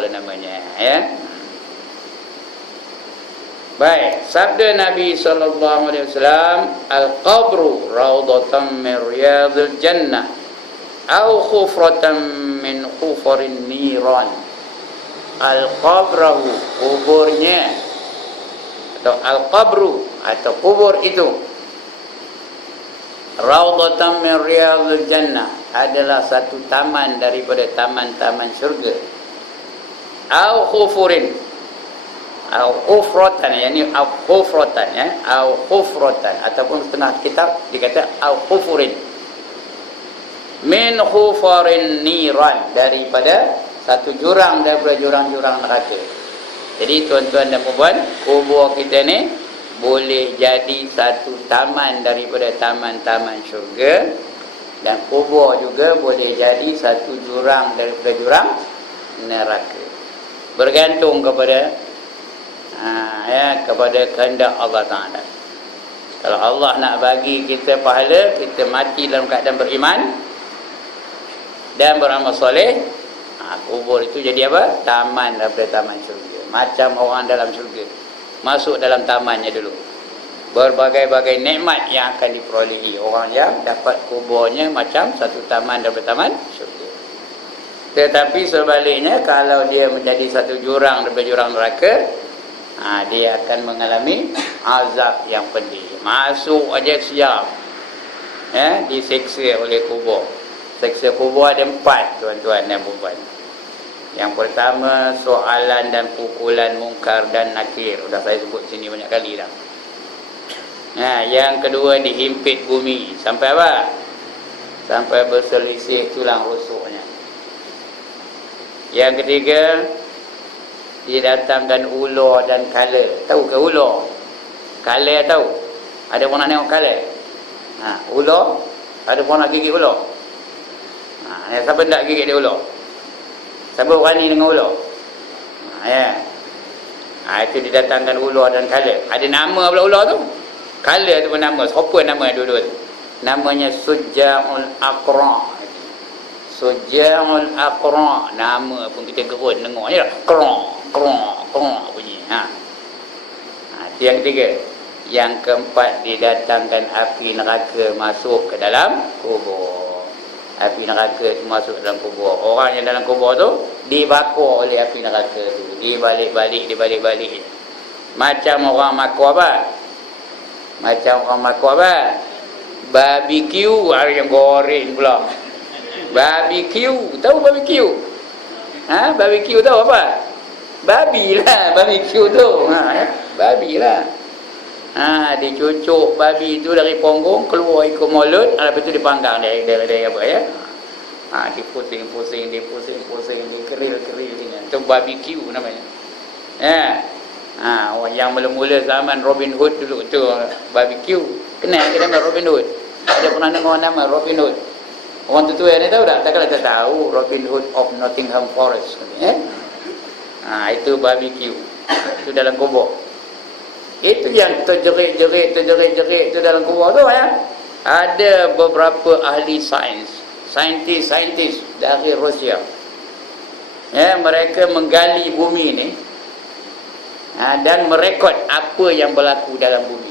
kubur namanya, ya. Baik, sabda Nabi sallallahu alaihi wasallam, al-qabru raudhatan min riyadil jannah au khufratan min khufarin niran. Al-qabrahu, kuburnya, atau al-qabru, atau kubur itu, raudhatan min riyadil jannah, adalah satu taman daripada taman-taman syurga. Au khufurin, au khufratan, yakni au khufratan, ya, au khufratan, ataupun setengah kitab dikata au khufurin, min khufarin niran, daripada satu jurang daripada jurang-jurang neraka. Jadi tuan-tuan dan puan, kubur kita ni boleh jadi satu taman daripada taman-taman syurga, dan kubur juga boleh jadi satu jurang daripada jurang neraka. Bergantung kepada kepada kehendak Allah Ta'ala. Kalau Allah nak bagi kita pahala, kita mati dalam keadaan beriman dan beramal soleh, kubur itu jadi apa? Taman daripada taman syurga. Macam orang dalam syurga, masuk dalam tamannya dulu. Berbagai-bagai nikmat yang akan diperolehi orang yang dapat kuburnya macam satu taman daripada taman syurga. Tetapi sebaliknya, kalau dia menjadi satu jurang daripada jurang neraka, dia akan mengalami azab yang pedih. Masuk aja siap, diseksa oleh kubur. Seksa kubur ada 4, tuan-tuan dan puan. Yang pertama, soalan dan pukulan mungkar dan nakir. Sudah saya sebut sini banyak kali dah. Yang kedua, dihimpit bumi. Sampai apa? Sampai berselisih tulang rusuknya. Yang ketiga, didatangkan ular dan kala. Tahu ke ular? Kala tahu? Ada pernah tengok kala? Ular? Ada pernah gigit ular? Siapa tak gigit dia ular? Siapa berani dengan ular? Itu didatangkan ular dan kala. Ada nama pula ular tu. Kala tu pun nama. Siapa nama dua-dua tu? Namanya Suja'ul Aqra. Suja'ul Aqra. Nama pun kita gerun dengar je lah. Krong bunyi. Itu yang ketiga. Yang keempat, didatangkan api neraka masuk ke dalam kubur. Api neraka itu masuk dalam kubur. Orang yang dalam kubur tu dibakar oleh api neraka tu. Dibalik-balik. Macam orang makan apa? Barbecue. Ada yang goreng pula. Barbecue. Tahu barbecue? Barbecue tahu apa? Babi lah barbecue tu. Babi lah. Dicucuk babi tu dari punggung, keluar ikut mulut, lepas tu dipanggang dari apa, ya. Dipusing, dikeril dengan. Tu barbecue namanya. Yang mula-mula zaman Robin Hood dulu tu barbecue. Kenal ke nama Robin Hood? Ada pernah dengar nama Robin Hood? Orang tua ni tahu tak? Takkanlah tak tahu Robin Hood of Nottingham Forest. Itu barbecue. Itu dalam kubur. Itu yang terjerit itu dalam kubur tu, ya. Ada beberapa ahli saintis dari Rusia. Mereka menggali bumi ni dan merekod apa yang berlaku dalam bumi.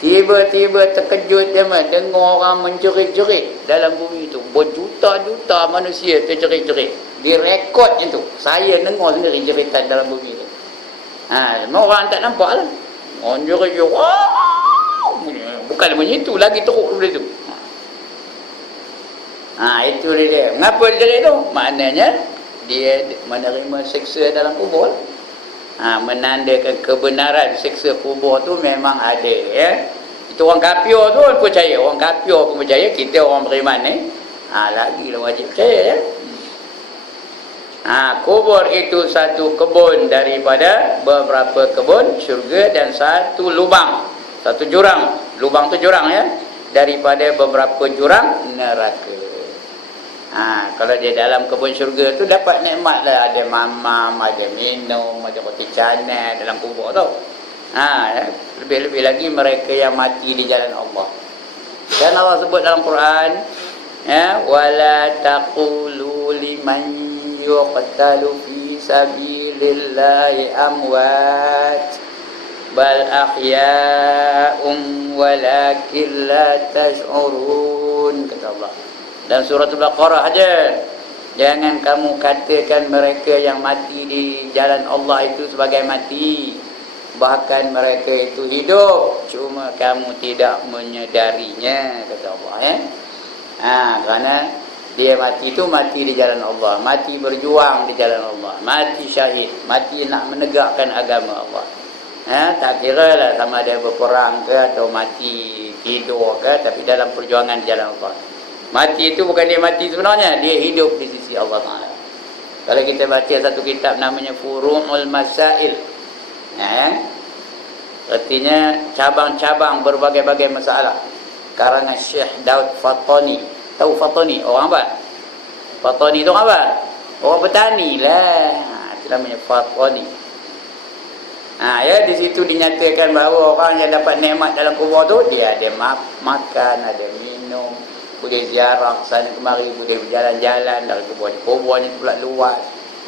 Tiba-tiba terkejut dia dengar orang menjerit-jerit dalam bumi itu. Berjuta-juta manusia terjerit-jerit. Direkod itu. Saya dengar sendiri jeritan dalam bumi itu. Orang tak nampak lah. Orang jerit-jerit. Wow! Bukan bunyi itu. Lagi teruk dulu itu. Itu dia. Mengapa dia jerit itu? Maknanya dia menerima seksa dalam kubur. Menandakan kebenaran seksa kubur tu memang ada, ya. Itu orang kafir tu percaya. Orang kafir pun percaya. Kita orang beriman ni lagilah wajib percaya, ya. Kubur itu satu kebun daripada beberapa kebun syurga dan satu lubang, satu jurang. Lubang tu jurang, ya, daripada beberapa jurang neraka. Kalau dia dalam kebun syurga tu dapat nikmat lah. Ada mamam, ada minum, ada roti canai dalam kubur tu. Lebih-lebih lagi mereka yang mati di jalan Allah. Dan Allah sebut dalam Quran, Ya, wala taqulu liman yuqtalu fi sabilillahi amwat bal ahya'un walakin la tash'urun, kata Allah dan surah Al-Baqarah aja. Jangan kamu katakan mereka yang mati di jalan Allah itu sebagai mati, bahkan mereka itu hidup, cuma kamu tidak menyedarinya, kata Allah ya. Kerana dia mati itu mati di jalan Allah, mati berjuang di jalan Allah, mati syahid, mati nak menegakkan agama Allah. Tak kira lah sama dia berperang ke atau mati tidur ke, tapi dalam perjuangan di jalan Allah. Mati itu bukan dia mati sebenarnya, dia hidup di sisi Allah Ta'ala. Kalau kita baca satu kitab namanya Furu'ul Masail, artinya cabang-cabang berbagai-bagai masalah, karangan Syekh Daud Fatani. Tahu Fatani? Orang apa? Fatani itu orang apa? Orang petani lah. Itu namanya Fatani. Ya, di situ dinyatakan bahawa orang yang dapat nikmat dalam kubur tu, dia ada makan, ada minum, boleh ziarah sana kemari, boleh berjalan-jalan dalam kubur. Kuburnya pula luas,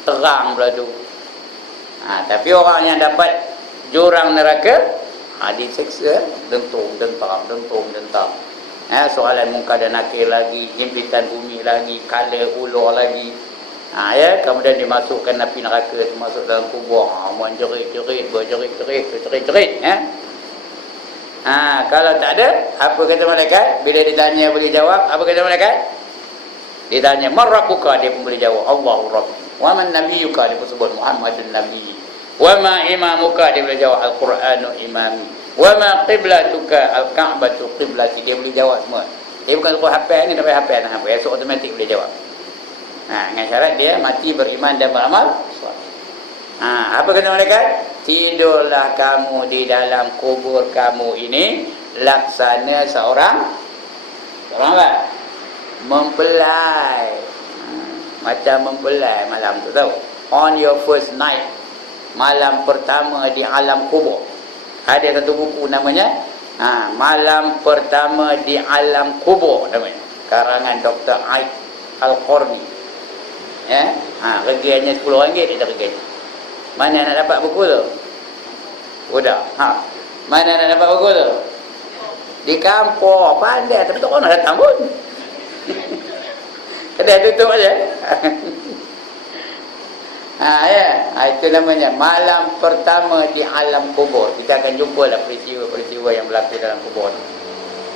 terang pula tu. Tapi orang yang dapat jurang neraka, diseksa, dentung. Soalan munkar dan nakir lagi, himpitan bumi lagi, kala ulur lagi. Kemudian dimasukkan api neraka, masuk dalam kubur. Menjerit-jerit, berjerit-jerit. Kalau tak ada, apa kata malaikat? Bila ditanya boleh jawab, apa kata malaikat? Ditanya, "Man rabbuka?" Dia pun boleh jawab, "Allahu Rabb." "Wa man nabiyyuka?" Dia pun sebut Muhammadun Nabi. "Wa ma imamuka?" Dia boleh jawab, "Al-Qur'anu imami." "Wa ma qiblatuka?" "Al-Ka'batu qiblati." Dia boleh jawab semua. Dia bukan suruh hafal ni, tapi hafal. Esok automatik boleh jawab. Dengan syarat dia mati beriman dan beramal soleh. Apa kata malaikat? Tidurlah kamu di dalam kubur kamu ini laksana seorang apa? Mempelai. Macam mempelai malam tu, tahu? On your first night, malam pertama di alam kubur. Ada satu buku namanya Malam Pertama di Alam Kubur namanya, karangan Dr. Aid Al-Qarni. Regiannya RM10 dia regiannya. Mana nak dapat buku tu? Udah. Mana nak dapat buku tu? Di kampung pandai, tapi tak pernah datang pun. Kedai tutup aja. Itu namanya Malam Pertama di Alam Kubur. Kita akan jumpa lah peristiwa-peristiwa yang berlaku dalam kubur.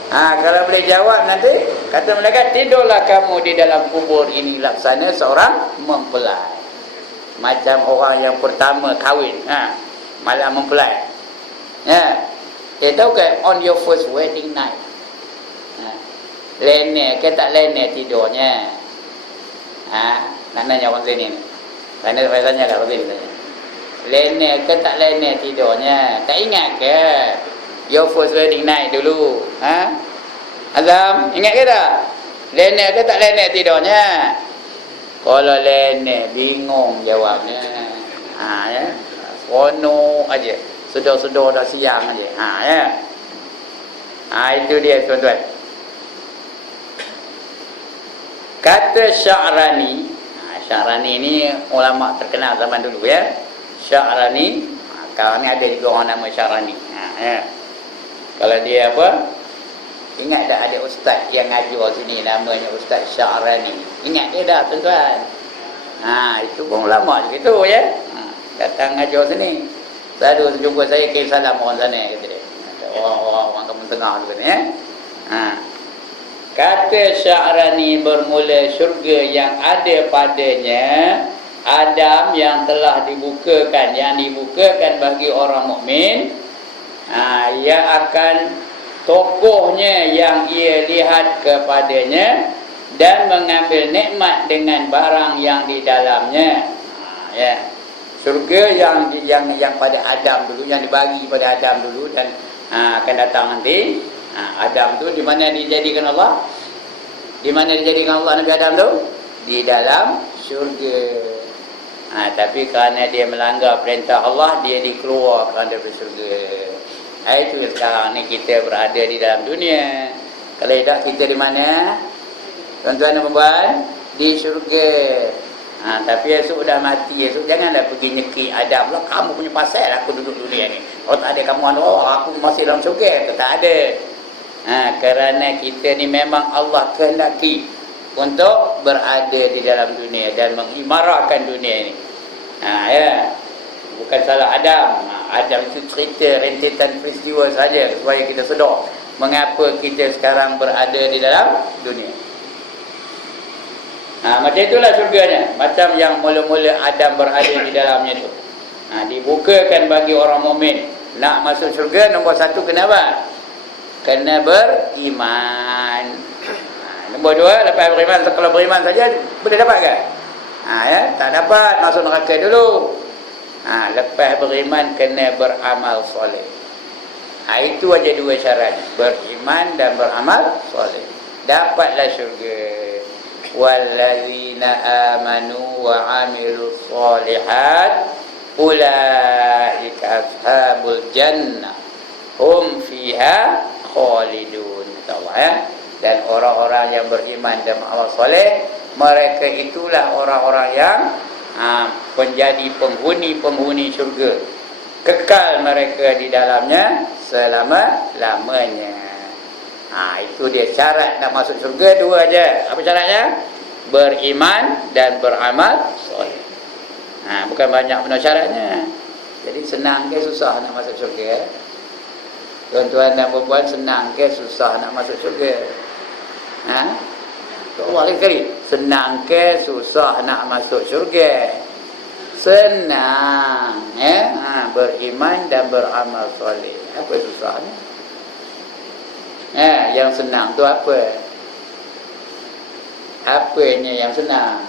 Kalau boleh jawab nanti, kata malaikat, tidurlah kamu di dalam kubur ini laksana seorang mempelai. Macam orang yang pertama kahwin, malam mempelai. Dia tahu ke on your first wedding night, lene ke tak lene tidurnya? Nak nanya orang sini ni. Saya tanya kat orang sini. Lene ke tak lene tidurnya? Tak ingat ke your first wedding night dulu? Azam, ingat ke tak? Lene ke tak lene tidurnya? Kalau lene, bingung jawabnya. Seronok aja. Sedar-sedar dah siang aja. Itu dia tuan-tuan. Kata Sya'rani. Sya'rani ni ulama terkenal zaman dulu ya. Sya'rani. Sekarang ni ada juga orang nama Sya'rani. Kalau dia apa? Ingat tak ada ustaz yang ngajar sini namanya Ustaz Sya'rani? Ingat dia dah tuan-tuan? Itu pun ulama juga tu ya. Datang ngajar sini. Selalu jumpa saya kirim salam orang sana, kata dia. Orang Kampung Tengah tu ya. Kata Sya'rani, bermula syurga yang ada padanya Adam yang telah dibukakan, yang dibukakan bagi orang mukmin. Ia akan tokohnya yang ia lihat kepadanya dan mengambil nikmat dengan barang yang di dalamnya. Surga yang pada Adam dulu, yang dibagi pada Adam dulu dan akan datang nanti. Adam tu di mana dijadikan Allah? Di mana dijadikan Allah Nabi Adam tu? Di dalam syurga. Tapi kerana dia melanggar perintah Allah, dia dikeluarkan dari syurga. Itu sekarang ni kita berada di dalam dunia. Kalau tidak, kita di mana? Tuan-tuan dan puan, di syurga. Tapi esok dah mati, esok janganlah pergi nyeki Adam lah, kamu punya pasal aku duduk dunia ni. Oh tak ada kamu, aku masih dalam syurga. Tak ada. Kerana kita ni memang Allah kehendaki untuk berada di dalam dunia dan mengimarahkan dunia ini. Ya. Bukan salah Adam. Adam itu cerita rentetan peristiwa saja supaya kita sedar mengapa kita sekarang berada di dalam dunia. Macam itulah syurganya. Macam yang mula-mula Adam berada di dalamnya itu. Dibukakan bagi orang mukmin. Nak masuk syurga, nombor satu kena apa? Kena beriman. Nombor dua, lepas beriman, kalau beriman saja boleh dapat ke? Ya, tak dapat, masuk neraka dulu. Lepas beriman kena beramal soleh. Itu aja dua syarat, beriman dan beramal soleh. Dapatlah syurga. Wallazina amanu wa amilus solihat ulaika ashabul jannah hum fiha khalidun. Dan orang-orang yang beriman dan beramal soleh, mereka itulah orang-orang yang menjadi penghuni-penghuni syurga, kekal mereka di dalamnya selama-lamanya. Itu dia syarat nak masuk syurga, dua aja. Apa syaratnya? Beriman dan beramal soleh. Bukan banyak benar syaratnya. Jadi senang ke susah nak masuk syurga? Tuan-tuan dan puan-puan, senang ke susah nak masuk syurga? Allah kali, senang ke susah nak masuk syurga? Senang, beriman dan beramal soleh. Apa susahnya? Yang senang tu apa? Apanya yang senang?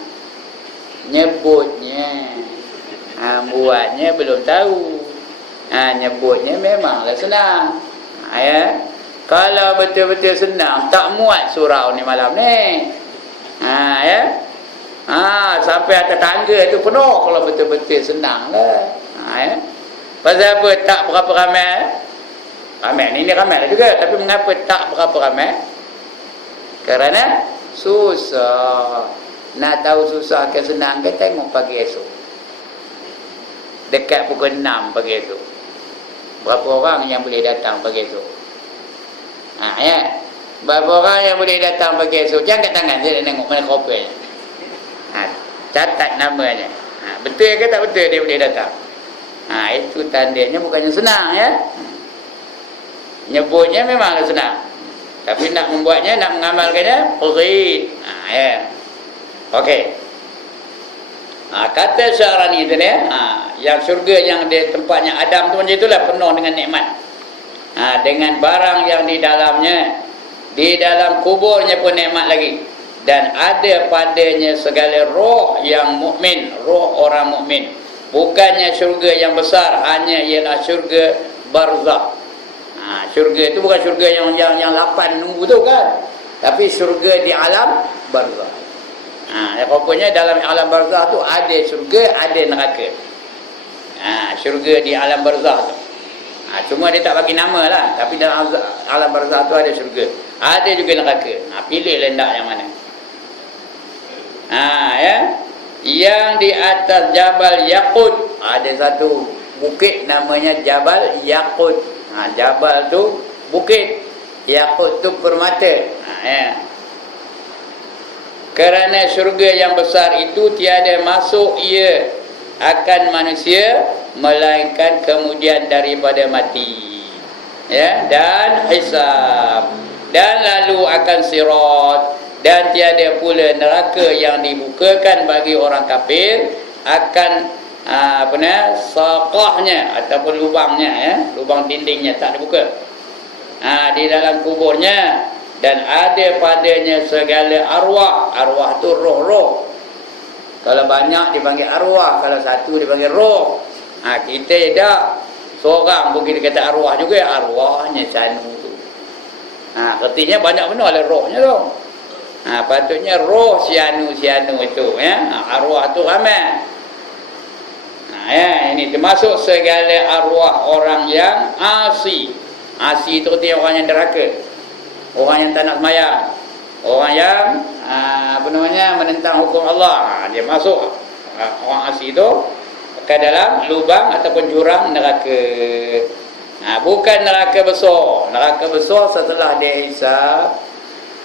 Nyebutnya. Buatnya belum tahu. Nyebutnya memanglah senang. Kalau betul-betul senang, tak muat surau ni malam ni. Sampai atas tangga tu penuh kalau betul-betul senang lah. Pasal apa tak berapa ramai? Ramai ni ramai lah juga. Tapi mengapa tak berapa ramai? Kerana susah. Nak tahu susah ke senang ke, tengok pagi esok. Dekat pukul 6 pagi esok, berapa orang yang boleh datang pagi esok? Berapa orang yang boleh datang pagi esok? Jangan kat tangan, saya nak tengok mana kopelnya. Catat namanya. Betul ke tak betul dia boleh datang? Itu tandanya bukannya senang, ya. Nyebutnya memanglah senang, tapi nak membuatnya, nak mengamalkannya perit. Okey. Kata Syarani tu ni, yang syurga yang di tempatnya Adam tu macam itulah, penuh dengan nikmat. Dengan barang yang di dalamnya, di dalam kuburnya pun nikmat lagi. Dan ada padanya segala roh yang mukmin, roh orang mukmin. Bukannya syurga yang besar, hanya ialah syurga barzakh. Syurga itu bukan syurga yang 8 nunggu tu kan, tapi syurga di alam barzakh. Rupanya dalam alam barzakh tu ada syurga, ada neraka. Syurga di alam barzakh tu. Cuma dia tak bagi nama lah, tapi dalam alam barzakh tu ada syurga, ada juga neraka. Pilih lendak yang mana. Yang di atas Jabal Yaqut ada satu bukit namanya Jabal Yaqut. Jabal tu bukit, Yaqut tu permata. Kerana syurga yang besar itu tiada masuk ia akan manusia melainkan kemudian daripada mati, dan hisab, dan lalu akan sirat. Dan tiada pula neraka yang dibukakan bagi orang kafir akan saqahnya ataupun lubangnya, lubang dindingnya tak dibuka di dalam kuburnya. Dan ada padanya segala arwah. Arwah tu roh-roh. Kalau banyak dipanggil arwah, kalau satu dipanggil roh. Kita tak, seorang pun kita kata arwah juga. Arwahnya Sanu tu. Artinya banyak benar lah rohnya tu. Patutnya roh sianu itu, arwah tu ramai. Ini termasuk segala arwah orang yang asi. Asi itu artinya orang yang derhaka, orang yang tak nak semayang, Orang yang menentang hukum Allah, dia masuk orang asli itu ke dalam lubang ataupun jurang neraka. Bukan neraka besar. Neraka besar setelah dia hisab,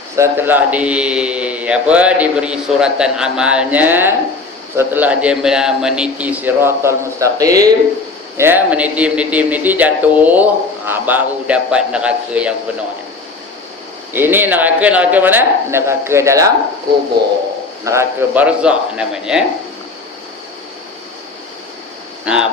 setelah diberi suratan amalnya, setelah dia meniti siratal mustaqim, ya, meniti jatuh, baru dapat neraka yang sebenarnya. Ini neraka mana? Neraka dalam kubur, neraka barzakh namanya.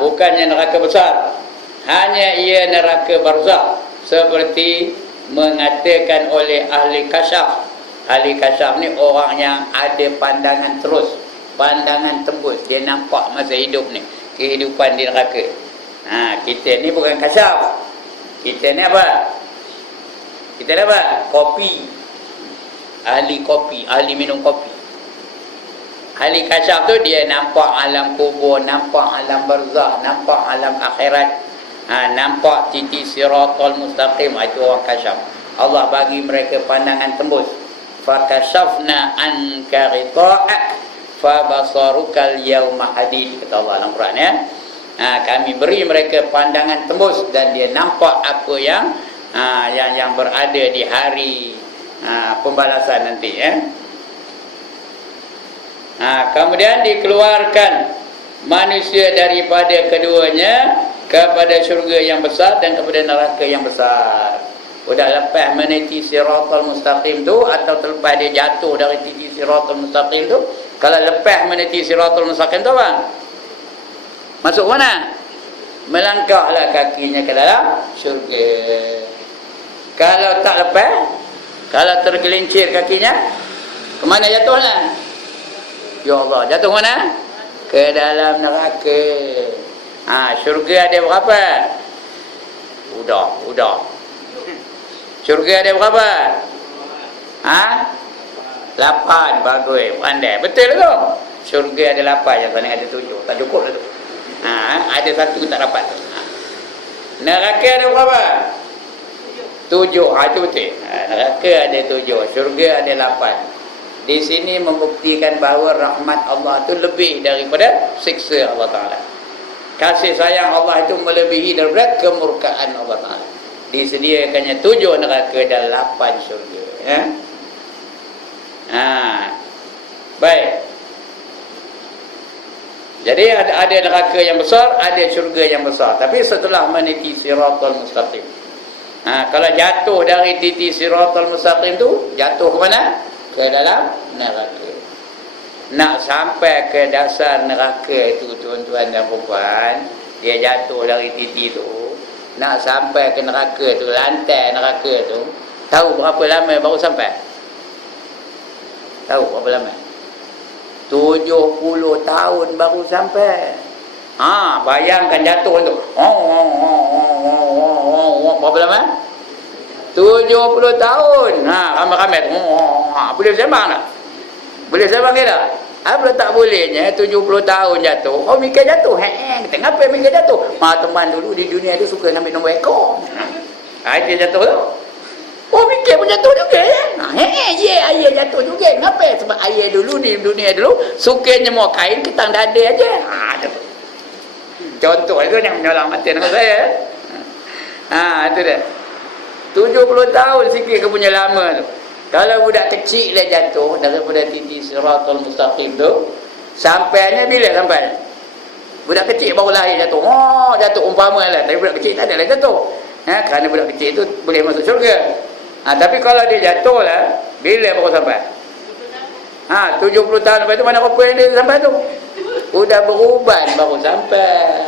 Bukannya neraka besar, hanya ia neraka barzakh, seperti mengatakan oleh ahli kasyaf. Ahli kasyaf ni orang yang ada pandangan terus, pandangan tembus, dia nampak masa hidup ni kehidupan di neraka. Kita ni bukan kasyaf, kita ni apa? Kita ni apa? Kopi, ahli kopi, ahli minum kopi. Ahli kasyaf tu dia nampak alam kubur, nampak alam barzakh, nampak alam akhirat, nampak titik siratal mustaqim. Itu orang kasyaf. Allah bagi mereka pandangan tembus. Fakashafna anka ghita'ak fabasarukal yawma hadid, kata Allah dalam Quran, ya. Kami beri mereka pandangan tembus dan dia nampak apa yang berada di hari pembalasan nanti, ya. Kemudian dikeluarkan manusia daripada keduanya kepada syurga yang besar dan kepada neraka yang besar. Sudah lepas meniti siratal mustaqim tu, atau terlepas dia jatuh dari titik siratal mustaqim tu. Kalau lepas meniti siratal mustaqim tu apa? Masuk mana? Melangkahlah kakinya ke dalam syurga. Kalau tak lepas, kalau tergelincir kakinya, ke mana jatuhlah? Ya Allah, jatuh mana? Ke dalam neraka. Syurga ada berapa? Udah. Syurga ada berapa? 8. Bagus, pandai. Betul tu. Syurga ada 8, yang sana ada 7. Tak cukup lah tu. Ada 1 tak dapat. Neraka ada berapa? 7. Itu betul. Neraka ada 7, syurga ada 8. Di sini membuktikan bahawa rahmat Allah itu lebih daripada siksa Allah Ta'ala. Kasih sayang Allah itu melebihi daripada kemurkaan Allah Ta'ala. Disediakannya 7 neraka dan 8 syurga, ya? Baik. Jadi ada neraka yang besar, ada syurga yang besar. Tapi setelah meniti siratal mustaqim, kalau jatuh dari titik siratal mustaqim tu, jatuh ke mana? Ke dalam neraka. Nak sampai ke dasar neraka itu, tuan-tuan dan puan, dia jatuh dari titik tu, nak sampai ke neraka tu, lantai neraka tu, tahu berapa lama baru sampai? Tahu berapa lama? 70 tahun baru sampai. Bayangkan jatuh tu. Berapa lama? 70 tahun. Ramai-ramai. Boleh sembang tak? Boleh sembang ke tak? Apa tak bolehnya 70 tahun jatuh. Mikir jatuh. Kita ngapa mikir jatuh? Teman dulu di dunia tu suka ambil nombor ekor. Itu jatuh tu. Mikir pun jatuh juga, ya. Ayah jatuh juga. Ngapa? Sebab ayah dulu di dunia dulu suka nyemua kain ketang dada aja. Contoh itu yang menyolong mati dengan saya. Itu dia. 70 tahun sikit ke punya lama tu. Kalau budak kecil dia jatuh daripada titik siratal mustaqim tu, sampainya bila sampai? Budak kecil baru lahir jatuh. Jatuh umpama lah. Tapi budak kecil tak ada lah jatuh. Kerana budak kecil tu boleh masuk syurga. Tapi kalau dia jatuh lah, bila baru sampai? 70 tahun lepas tu, mana apa yang dia sampai tu? Udah beruban baru sampai.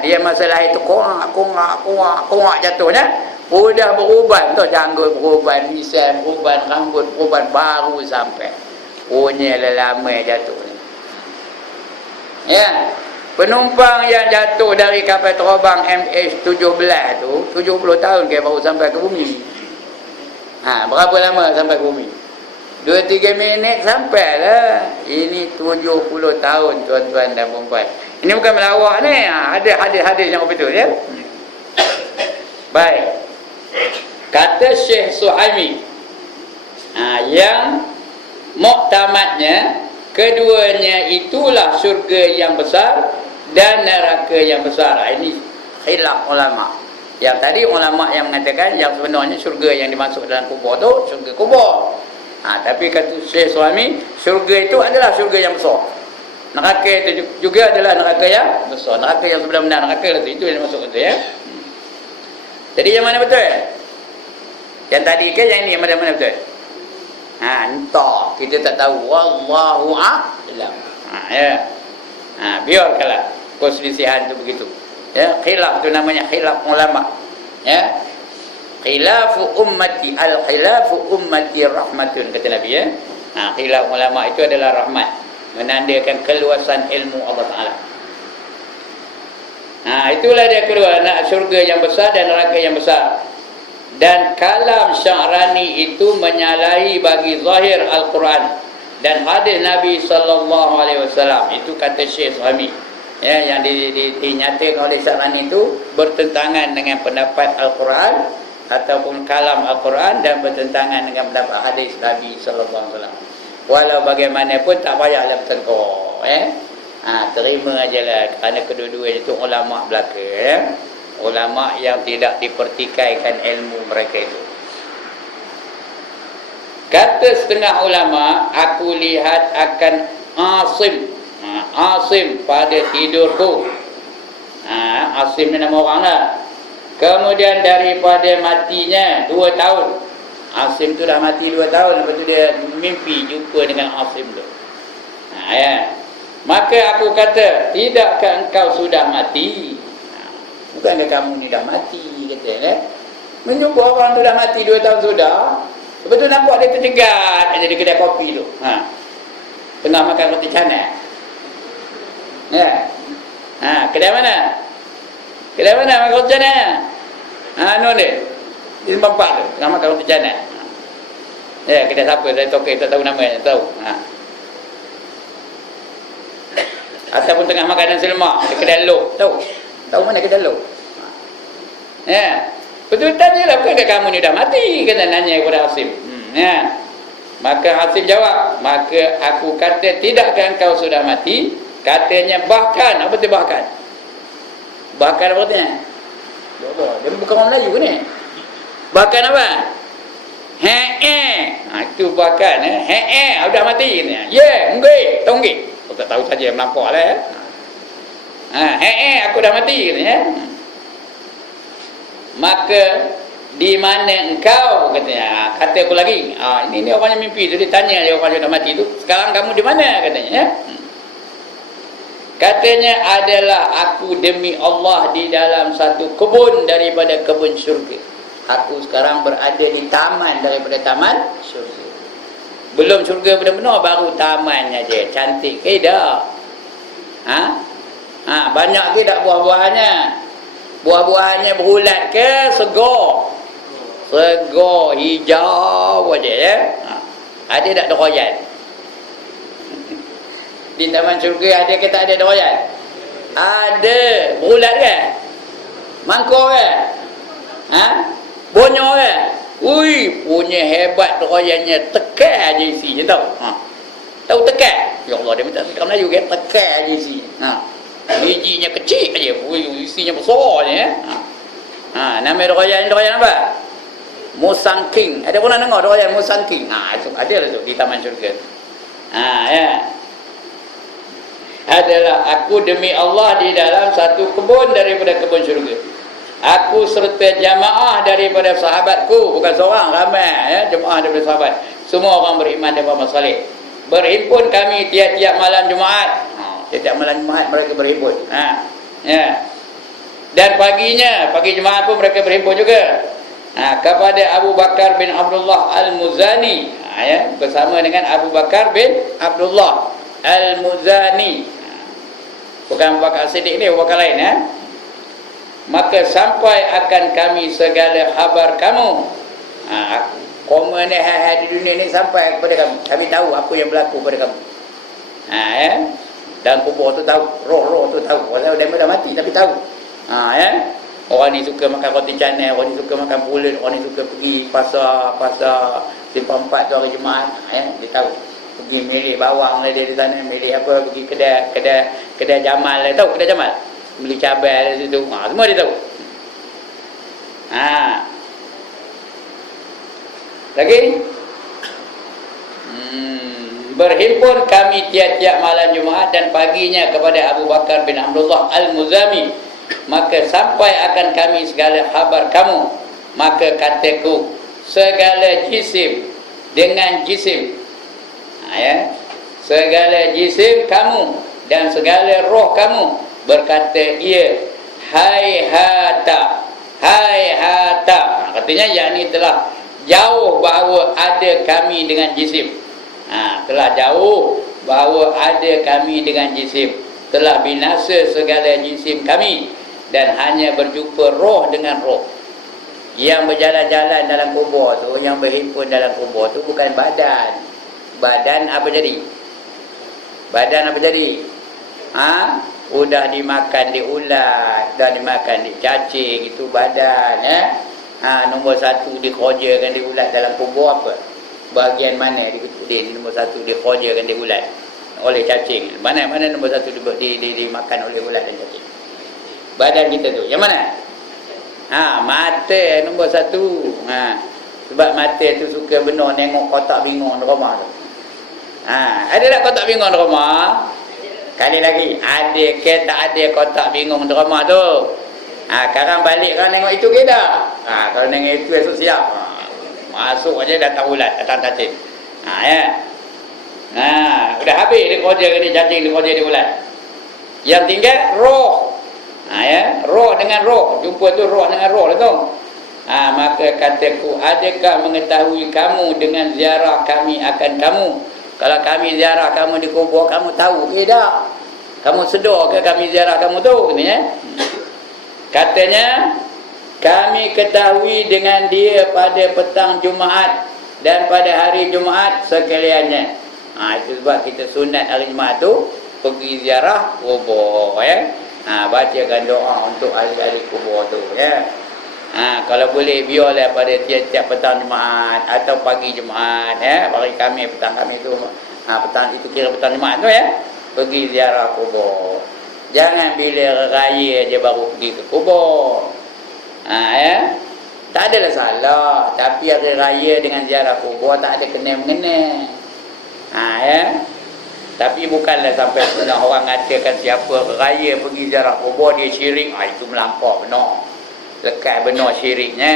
Dia masalah itu kongak jatuhnya. Udah beruban tu, janggut beruban, misal beruban, rambut beruban, baru sampai. Punya lama jatuh ni. Ya. Penumpang yang jatuh dari kapal terbang MH17 tu 70 tahun ke baru sampai ke bumi. Berapa lama sampai ke bumi? 2-3 minit sampai lah. Ini 70 tahun, tuan-tuan dan puan-puan. Ini bukan melawak ni. Ada hadis-hadis yang betul, ya. Baik. Kata Syekh Suhaimi, Yang muktamadnya keduanya itulah syurga yang besar dan neraka yang besar. Ini khilaf ulama. Yang tadi ulama yang mengatakan yang sebenarnya syurga yang dimasuk dalam kubur tu syurga kubur. Tapi kata Syekh Suhaimi, syurga itu adalah syurga yang besar. Neraka itu juga adalah neraka yang besar. Neraka yang sebenar-benar neraka itu yang dimasuk itu ya. Jadi yang mana betul? Yang tadi ke yang ini yang mana betul? Entah, kita tak tahu. Wallahu a'lam. Ya. Biarkanlah perselisihan itu begitu. Ya, khilaf itu namanya khilaf ulama. Ya. Khilafu ummati al-khilafu ummati rahmatun kata Nabi ya. Khilaf ulama itu adalah rahmat, menandakan keluasan ilmu Allah Taala. Itulah dia kedua, nak syurga yang besar dan neraka yang besar. Dan kalam Sya'rani itu menyalahi bagi zahir Al-Quran dan hadis Nabi SAW. Itu kata Syekh Suhaimi ya, yang dinyatakan oleh Sya'rani itu bertentangan dengan pendapat Al-Quran ataupun kalam Al-Quran dan bertentangan dengan pendapat hadis Nabi SAW. Walau bagaimanapun tak payahlah bertengkar terima ajalah, kerana kedua-dua itu ulama belaka ya. Ulama yang tidak dipertikaikan ilmu mereka itu. Kata setengah ulama, aku lihat akan Asim pada tidurku. Asim ni nama orang lah. Kemudian daripada matinya 2 tahun. Asim tu dah mati 2 tahun, lepas tu dia mimpi jumpa dengan Asim tu. Ya. Maka aku kata, tidakkah engkau sudah mati? Bukankah kamu ni dah mati, kata ya. Menjumpa orang tu dah mati 2 tahun sudah. Lepas tu nampak dia tercegat aja di kedai kopi tu. Tengah makan roti canai. Ya. Kedai mana? Kedai mana makan roti canai? Ni. Di tempat tu, tengah makan roti canai. Ya, kedai siapa? Saya tokek, tak tahu namanya, tak tahu. Ataupun tengah makan nasi lemak di kedai lok, tahu mana kedai lok. Ya. Betul tanyalah, bukankah kamu ni dah mati? Kata nanya kepada Asim. Ya. Maka Asim jawab, maka aku kata, tidakkah engkau sudah mati? Katanya bahkan, apa tu bahkan? Bahkan apa artinya? Dia bukan orang Melayu ke ni? Bahkan apa? Itu bahkan dah mati katanya. Ya, enggak, tahu enggak? Aku tak tahu saja, melampau lah ya. Aku dah mati katanya. Maka di mana engkau, katanya. Kata aku lagi, ini orang yang mimpi tu, dia tanya dia orang yang dah mati tu, sekarang kamu di mana, katanya ya. Katanya, adalah aku demi Allah di dalam satu kebun daripada kebun syurga. Aku sekarang berada di taman daripada taman syurga. Belum syurga benar-benar, baru tamannya je. Cantik ke dah? Banyak ke tak buah-buahannya? Buah-buahannya berulat ke segar? Segar, hijau aja ya. Ada tak doroyan? Di taman syurga ada ke tak ada doroyan? Ada. Berulat ke? Mangkuk ke? Bonyo ke? Ui, punya hebat doroyannya. Tekal je isi, tahu? Tahu tekal? Ya Allah, dia minta sekarang Melayu kan? Tekal je isi. Bijinya kecil aja, isinya besar je ya. Nama doroyan apa? Musang King. Ada pernah dengar doroyan Musang King? Itu ada lah tu di taman syurga. Ya. Adalah aku demi Allah di dalam satu kebun daripada kebun syurga. Aku serta jamaah daripada sahabatku, bukan seorang, ramai ya, jemaah daripada sahabat. Semua orang beriman dan beramal saleh. Berhimpun kami tiap-tiap malam Jumaat. Tiap malam Jumaat mereka berhimpun. Ya. Dan paginya, pagi Jumaat pun mereka berhimpun juga. Kepada Abu Bakar bin Abdullah Al-Muzani, ya, bersama dengan Abu Bakar bin Abdullah Al-Muzani. Bukan Abu Bakar Siddiq ni, Abu Bakar lain ya. Maka sampai akan kami segala khabar kamu. Komen di dunia ni sampai kepada kamu. Kami tahu apa yang berlaku pada kamu. Ya. Dan kubur tu tahu, roh-roh tu tahu. Walau dia dah mati tapi tahu. Ya. Orang ni suka makan roti canai, orang ni suka makan pulut, orang ni suka pergi pasar Simpang 4 tu hari Jumaat, dia tahu. Pergi milih bawang lah dia di sana, milih apa, pergi kedai Jamal lah, tahu kedai Jamal? Beli cabai di situ. Semua dia tahu. Lagi? Berhimpun kami tiap-tiap malam Jumaat dan paginya kepada Abu Bakar bin Abdullah Al-Muzami. Maka sampai akan kami segala khabar kamu. Maka kataku, segala jisim dengan jisim. Segala jisim kamu dan segala roh kamu berkata iya. Haihata, haihata. Artinya yakni telah jauh bahawa ada kami dengan jisim. Telah jauh bahawa ada kami dengan jisim. Telah binasa segala jisim kami dan hanya berjumpa roh dengan roh. Yang berjalan-jalan dalam kubur tu, yang berhimpun dalam kubur tu bukan badan. Badan apa jadi? Badan apa jadi? Udah dimakan di ulat, dah dimakan di cacing, itu badan. Nombor 1 dikrojakan di ulat dalam kubur apa? Bahagian mana di nombor 1 dikrojakan di ulat oleh cacing? Mana nombor 1 dimakan oleh ulat dan cacing? Badan kita tu. Yang mana? Mata nombor 1. Sebab mata tu suka benar tengok kotak bingung di rumah tu. Ada tak kotak bingung di rumah? Kali lagi, ada ke tak ada kotak bingung di rumah tu? Sekarang balik kan tengok itu ke tak? Kalau tengok itu esok siap. Masuk aja datang ulat, datang cacing. Udah habis dia kerja ke cacing, dia kerja di ulat. Yang tinggal roh. Roh dengan roh. Jumpa tu roh dengan roh lah tu. Maka kataku, adakah mengetahui kamu dengan ziarah kami akan kamu? Kalau kami ziarah kamu di kubur, kamu tahu ke tak? Kamu sedar ke kami ziarah kamu tu? Katanya, kami ketahui dengan dia pada petang Jumaat dan pada hari Jumaat sekaliannya. Itu sebab kita sunat hari Jumaat tu pergi ziarah kubur, bacakan doa untuk ahli-ahli kubur tu, kalau boleh biarlah pada tiap-tiap petang Jumaat atau pagi Jumaat, bagi kami petang kami tu, petang itu kira petang Jumaat tu, pergi ziarah kubur. Jangan bila raya je baru pergi ke kubur. Tak adalah salah, tapi hari raya dengan ziarah kubur tak ada kena-mengena. Tapi bukanlah sampai pernah orang mengatakan siapa raya pergi ziarah kubur dia syirik. Itu melampau benar. Lekat benar syiriknya,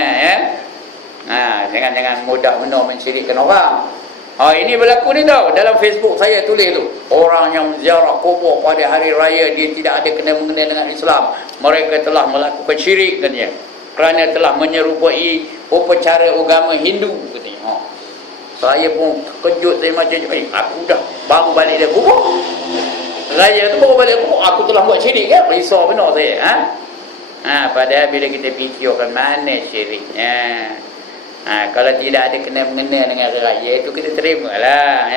jangan mudah benar mensyirikkan orang. Ini berlaku ni tau. Dalam Facebook saya tulis tu, orang yang ziarah kubur pada hari raya dia tidak ada kena-mengena dengan Islam, mereka telah melakukan syirik katanya, kerana telah menyerupai upacara agama Hindu katanya. Saya pun kejut, saya macam aku dah baru balik dari kubur raya tu, baru balik kubur aku telah buat syirik kan. Risau benar saya. Padahal bila kita fikirkan mana syiriknya, kalau tidak ada kena-mengena dengan hari raya itu kita terimalah,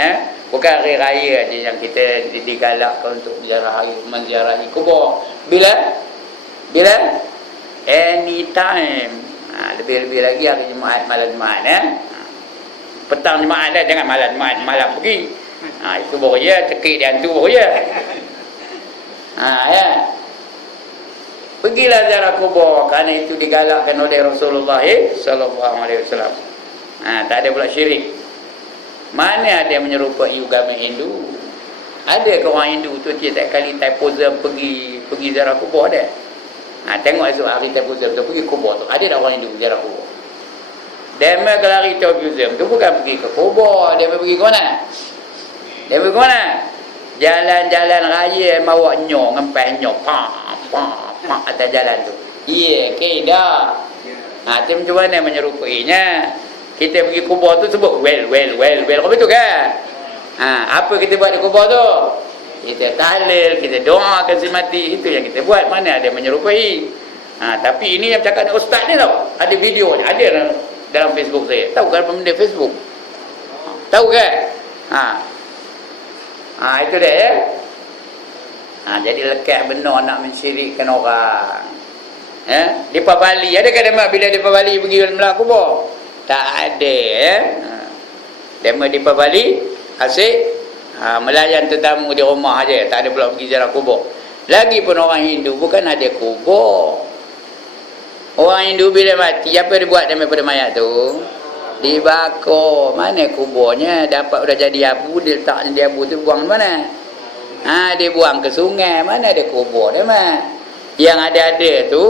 bukan hari raya aja yang kita digalakkan untuk menziarahi kubur. Bila anytime, lebih-lebih lagi hari Jumaat, malam Jumaat, petang Jumaat dah, jangan malam Jumaat malam pergi. Itu baru ya cekik dia hantu baru ya. Pergilah ziarah kubur, kerana itu digalakkan oleh Rasulullah sallallahu alaihi wasallam. Tak ada pula syirik. Mana ada yang menyerupai agama Hindu? Ada ke orang Hindu tu tiap kali taipusam pergi ziarah kubur ada? Tengok esok hari taipusam tu pergi kubur tu. Ada tak orang Hindu ziarah kubur? Dema kalau hari taipusam tu bukan pergi ke kubur, dia pergi ke mana? Dia pergi ke mana? Jalan-jalan raya bawa nyok, ngempas nyok, atas jalan tu. Dah. Macam mana menyerupainya? Kita pergi kubur tu sebut well. Kau betul kan? Apa kita buat di kubur tu? Kita tahlil, kita doakan si mati. Itu yang kita buat. Mana ada menyerupai. Tapi ini yang cakap dengan ustaz ni tau. Ada video ni. Ada dalam Facebook saya. Tahu kan apa benda Facebook? Tahu kan? Itu dia ya. Jadi lekat benar nak mensyirikkan orang. Depa Bali, adakah demak bila depa Bali pergi melaku kubur? Tak ada Dema di Bali asyik melayan tetamu di rumah aja, tak ada pula pergi ziarah kubur. Lagi pun orang Hindu bukan ada kubur. Orang Hindu bila mati, apa dia buat daripada mayat tu? Dibakar. Mana kuburnya? Dapat dah jadi abu, dia letak di abu tu buang mana? Dia buang ke sungai. Mana ada kubur dia mah? Yang ada tu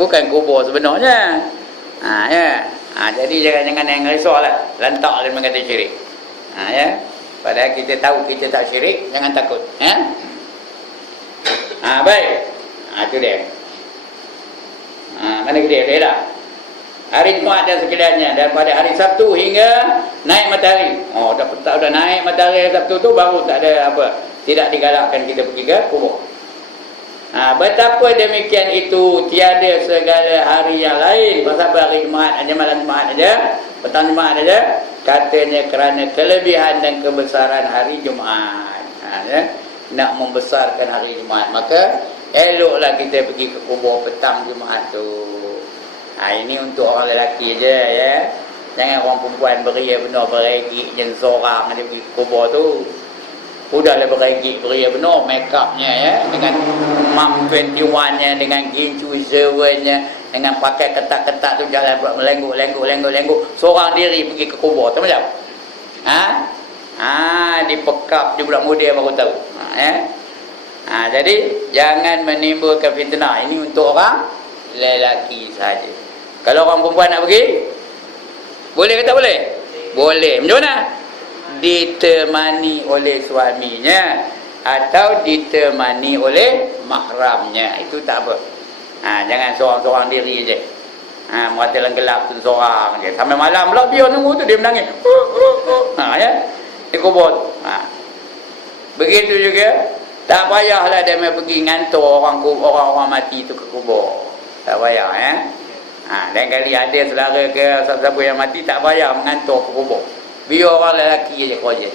bukan kubur sebenarnya. Ya. Jadi jangan yang risaulah. Lantak dia mengatakan syirik. Ya. Padahal kita tahu kita tak syirik, jangan takut. Ya. Baik. Itu dia. Mana dia dah. Hari Jumaat dan sekaliannya, dan pada hari Sabtu hingga naik matahari. Dah naik matahari Sabtu tu baru tak ada apa. Tidak digalakkan kita pergi ke kubur. Betapa demikian itu tiada segala hari yang lain. Pasal hari Jumaat aja, malam Jumaat aja, petang Jumaat aja. Katanya kerana kelebihan dan kebesaran hari Jumaat. Ya? Nak membesarkan hari Jumaat, maka eloklah kita pergi ke kubur petang Jumaat tu. Ini untuk orang lelaki je ya. Jangan orang perempuan beria benar beregi jen seorang dia pergi ke kubur tu. Udahlah beregi beria benar make upnya ya, dengan Mam 21-nya, dengan Gincu 7-nya, dengan pakai ketat-ketat tu jalan pula melengguk. Seorang diri pergi ke kubur tu macam. Dipekap di budak muda baru tahu. Jadi jangan menimbulkan fitnah. Ini untuk orang lelaki saja. Kalau orang perempuan nak pergi, boleh ke tak boleh? Boleh. Macam mana? Ditemani oleh suaminya atau ditemani oleh mahramnya. Itu tak apa. Jangan seorang-seorang diri je. Mata dalam gelap tu seorang je. Sampai malam pula biar nunggu tu dia menangis. Ya. Di kubur. Begitu juga tak payahlah dia pergi ngantor orang mati tu ke kubur. Tak payah ya. Dan kali ada saudara ke siapa yang mati, tak payah mengantor ke kubur. Biar orang lelaki je kerja.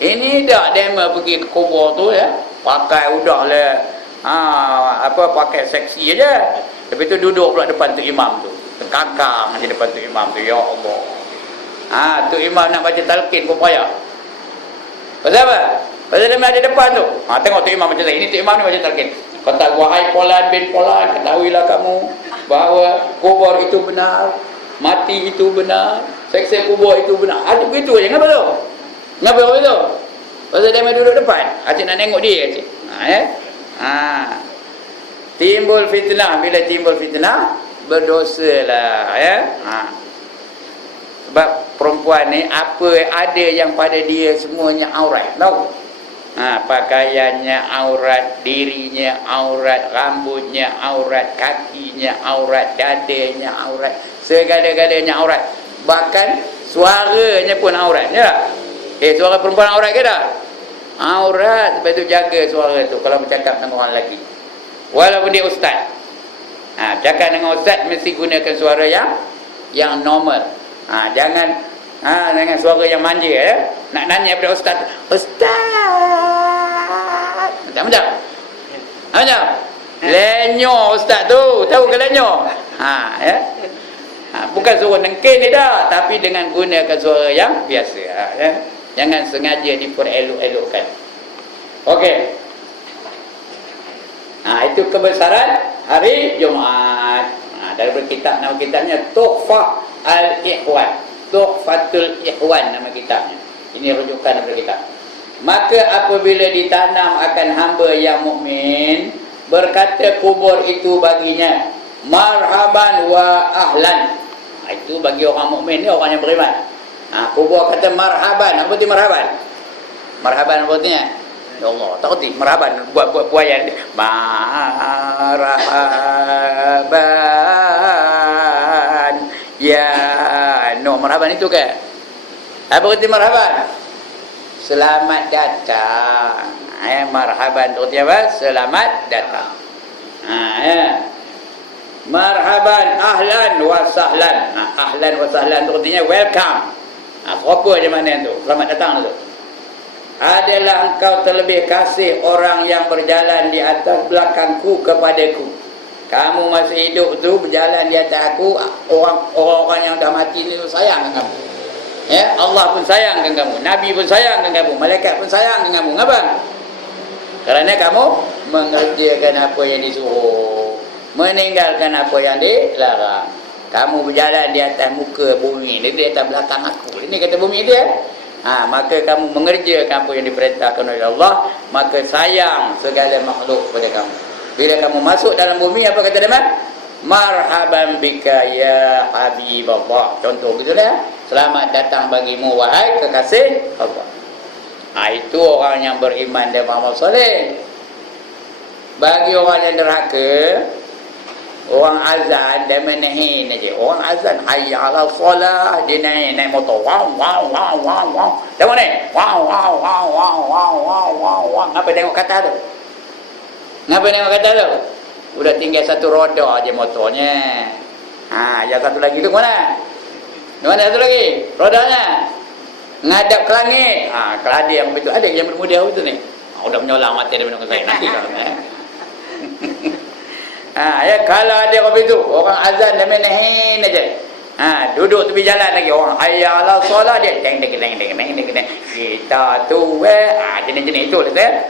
Ini dah demo pergi ke kubur tu ya, pakai udahlah pakai seksi aja. Lepas tu duduk pula depan tu imam tu. Terkakang di depan tu imam tu, ya Allah. Tu imam nak baca talqin pun payah. Pasal apa? Pasal dia ada depan tu. Tengok tu imam macam ini tu imam ni baca talqin. Kata wahai Polan bin Polan, ketahuilah kamu bahawa kubur itu benar, mati itu benar, seksa kubur itu benar. Ada begitu aja. Kenapa tu? Kenapa begitu? Pasal dia duduk depan. Acik nak tengok dia acik. Timbul fitnah. Bila timbul fitnah, berdosalah ya. Sebab perempuan ni apa ada yang pada dia semuanya aurat, tahu? Pakaiannya aurat, dirinya aurat, rambutnya aurat, kakinya aurat, dadanya aurat, segala-galanya aurat. Bahkan suaranya pun aurat, ya. Suara perempuan aurat ke tak? Aurat. Sebab itu jaga suara tu kalau bercakap dengan orang lelaki. Walaupun dia ustaz. Cakap dengan ustaz mesti gunakan suara yang normal. Jangan dengan suara yang manja ya. Nak nanya pada ustaz, ustaz. Macam. Lenyo ustaz tu, tahu ke lenyo? Ya. Bukan suara nengking dia dah, tapi dengan gunakan suara yang biasa ya. Jangan sengaja diperelok-elokkan. Okey. Itu kebesaran hari Jumaat. Daripada kitab, nama kitabnya Tuhfah Al-Ikhwan. Tuhfatul Ikhwan nama kitabnya. Ini rujukan daripada kitab. Maka apabila ditanam akan hamba yang mukmin, berkata kubur itu baginya, marhaban wa ahlan. Itu bagi orang mukmin ni, orang yang beriman. Kubur kata marhaban. Apa arti marhaban? Marhaban apa artinya? Ya Allah, tak kerti marhaban, buat puayan dia. Marhaban ya marhaban itu ke? Apa arti marhaban? Selamat datang. Marhaban itu arti apa? Selamat datang. Marhaban, ahlan wa sahlan. Ahlan wa sahlan itu artinya welcome. Apa je mana tu? Selamat datang tu. Adalah engkau terlebih kasih orang yang berjalan di atas belakangku kepadaku. Kamu masih hidup tu berjalan di atas aku, orang-orang yang dah mati ni sayang dengan kamu. Ya, Allah pun sayangkan kamu, Nabi pun sayangkan kamu, malaikat pun sayangkan kamu. Ngapa? Kerana kamu mengerjakan apa yang disuruh, meninggalkan apa yang dilarang. Kamu berjalan di atas muka bumi, di atas belakang aku. Ini kata bumi dia. Maka kamu mengerjakan apa yang diperintahkan oleh Allah, maka sayang segala makhluk kepada kamu. Bila kamu masuk dalam bumi, apa kata dia? Marhaban bika ya Habiballah. Contoh gitulah. Selamat datang bagimu wahai kekasih Allah. Itu orang yang beriman dan beramal soleh. Bagi orang yang derhaka, orang azan dia menahin aja. Orang azan hayya ala solah, dia naik motor. Wow wow wow wow wow. Tengok ni. Wow wow wow wow wow wow wow wow. Ngapa tengok kata tu? Ngapa tengok kata tu? Udah tinggal satu roda aja motornya. Yang satu lagi tu mana? Mana satu lagi? Rodanya ngadap ke langit. Kalau ada yang betul, ada yang bermudah itu ni. Udah menyolang mati daripada saya nanti kalau ya, kalau ada orang begitu, orang azan dia menahin aja. Duduk tepi jalan lagi orang hayya ala solah, dia deng kita tu jenis-jenis itu lah.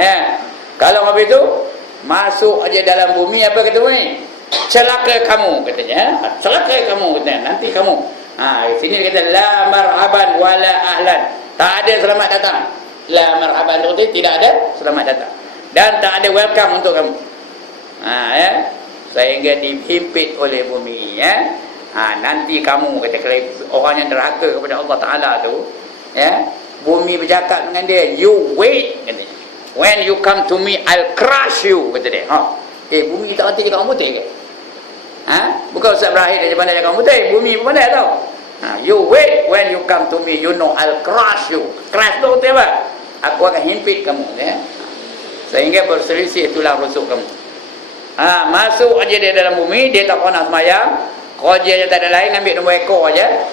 Ya. Kalau orang begitu masuk aja dalam bumi, apa kata bumi? Celaka kamu katanya. Celaka kamu katanya. Nanti kamu. Sini dia kata la marhaban wala ahlan. Tak ada selamat datang. La marhaban itu tidak ada selamat datang. Dan tak ada welcome untuk kamu. Ya. Sehingga dihimpit oleh bumi, ya. Nanti kamu kata kalau orang yang derhaka kepada Allah Taala tu, ya, bumi bercakap dengan dia, you wait katanya. When you come to me, I'll crush you kata dia. Bumi tak kata cakap putih ke? Bukan Ustaz Ibrahim dia pandai cakap putih, bumi pun pandai tau. You wait, when you come to me, you know I'll crush you. Crush tu kata apa? Aku akan himpit kamu, ya. Sehingga berselisih tulang rusuk kamu. Masuk aja dia dalam bumi, dia tak pernah semayang, kerjanya tak ada lain, ambil nombor ekor aja,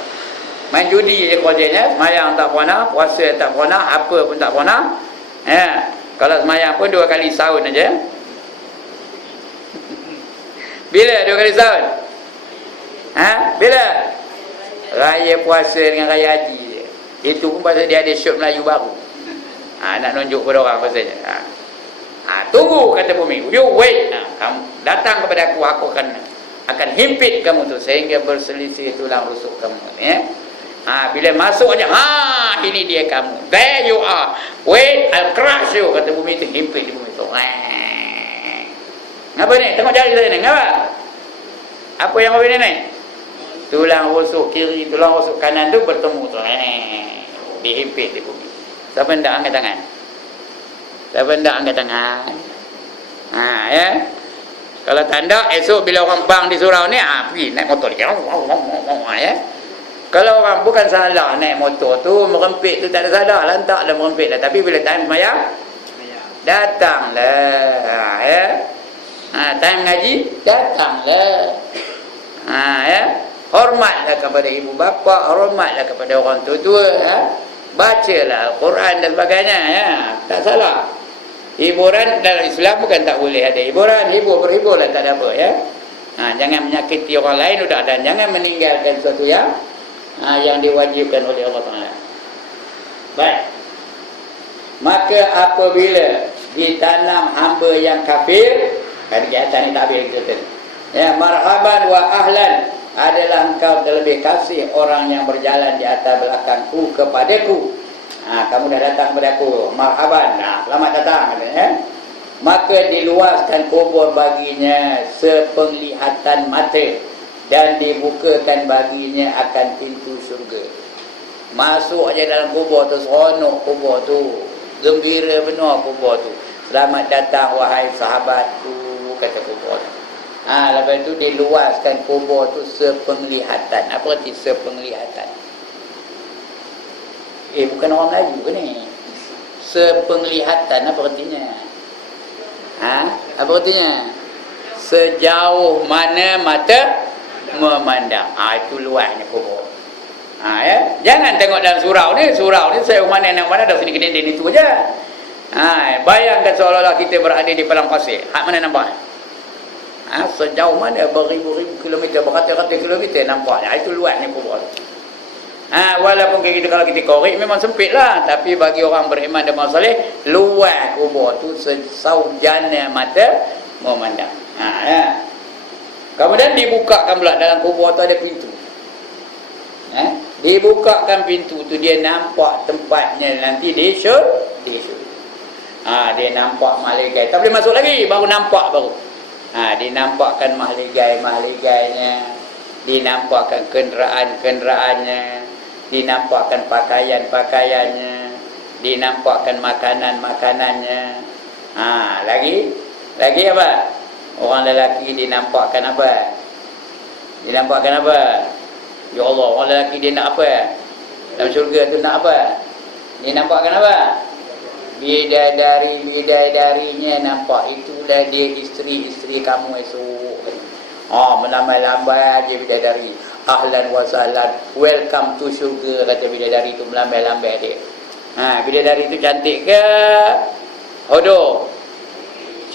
main judi je kerjanya, semayang tak pernah, puasa tak pernah, apa pun tak pernah. Ya. Kalau semayang pun 2 kali sahur aja. Bila 2 kali sahur? Bila? Raya puasa dengan raya haji je. Itu pun pasal dia ada syok Melayu baru. Nak nunjuk kepada orang pasalnya. Tunggu kata bumi. You wait. Kamu datang kepada aku akan himpit kamu tu sehingga berselisih tulang rusuk kamu, ya. Bila masuk aja, ini dia kamu. There you are. Wait, I'll crush you. Kata bumi itu, himpit di bumi itu. Ngapa ni? Tengok jari saya ni. Ngapa? Apa yang apa ni? Tulang rusuk kiri, tulang rusuk kanan tu bertemu tu. Dihimpit di bumi. Siapa hendak angkat tangan? Siapa hendak angkat tangan? Ya. Kalau tanda, esok bila orang bang di surau ni, pergi naik motor dia. Ya. Kalau orang bukan salah naik motor tu, merempit tu tak ada salah, lantak dah merempit dah. Tapi bila time semayang, datanglah. Ya. Time ngaji, datanglah. Ya. Hormatlah kepada ibu bapa, hormatlah kepada orang tua-tua. Ya. Bacalah Al-Quran dan sebagainya. Ya. Tak salah. Hiburan dalam Islam bukan tak boleh ada hiburan. Berhiburlah, tak ada apa. Ya. Jangan menyakiti orang lain sudah, dan jangan meninggalkan sesuatu yang diwajibkan oleh Allah Taala. Baik. Maka apabila ditanam hamba yang kafir, kegiatan ini tak habis kita. Ya, marhaban wa ahlan, adalah engkau terlebih kasih orang yang berjalan di atas belakangku kepadaku. Kamu dah datang kepada aku, marhaban. Selamat datang, ya. Maka diluaskan kubur baginya sepenglihatan mata, dan dibukakan baginya akan pintu syurga. Masuk aja dalam kubur tu, seronok kubur tu, gembira benar kubur tu. Selamat datang wahai sahabatku, kata kubur tu. Lepas tu diluaskan kubur tu sepenglihatan. Apa arti sepenglihatan? Bukan orang Melayu ke ni? Sepenglihatan apa artinya? Apa artinya? Sejauh mana mata memandang. Itu luasnya kubur. Ya. Jangan tengok dalam surau ni sejauh mana nak mana, dah sini kedin itu aja. Bayangkan seolah-olah kita berada di padang pasir. Hak mana nampak? Sejauh mana beribu-ribu kilometer, beratus-ratus kilometer nampaknya. Itu luasnya kubur. Walaupun kita kalau kita korek memang sempit lah, tapi bagi orang beriman dan soleh, luar kubur tu sesaujana mata memandang. Kemudian dibukakan pula dalam kubur tu ada pintu. Dibukakan pintu tu, dia nampak tempatnya nanti di syurga. Dia nampak mahligai, tak boleh masuk lagi, baru nampak baru. Dinampakkan mahligai-mahligainya, dinampakkan kenderaan-kenderaannya, dinampakkan pakaian-pakaiannya, dinampakkan makanan-makanannya. Lagi apa? Orang lelaki dinampakkan apa? Dinampakkan apa? Ya Allah, orang lelaki dia nak apa? Dalam syurga tu nak apa? Dinampakkan apa? Bidadari-bidadarinya nampak. Itulah dia isteri-isteri kamu esok. Melambai-lambai je bidadari. Ahlan wa sahlan, welcome to syurga, kata bidadari tu, melambai-lambai dia. Bidadari tu cantik ke? Hodoh.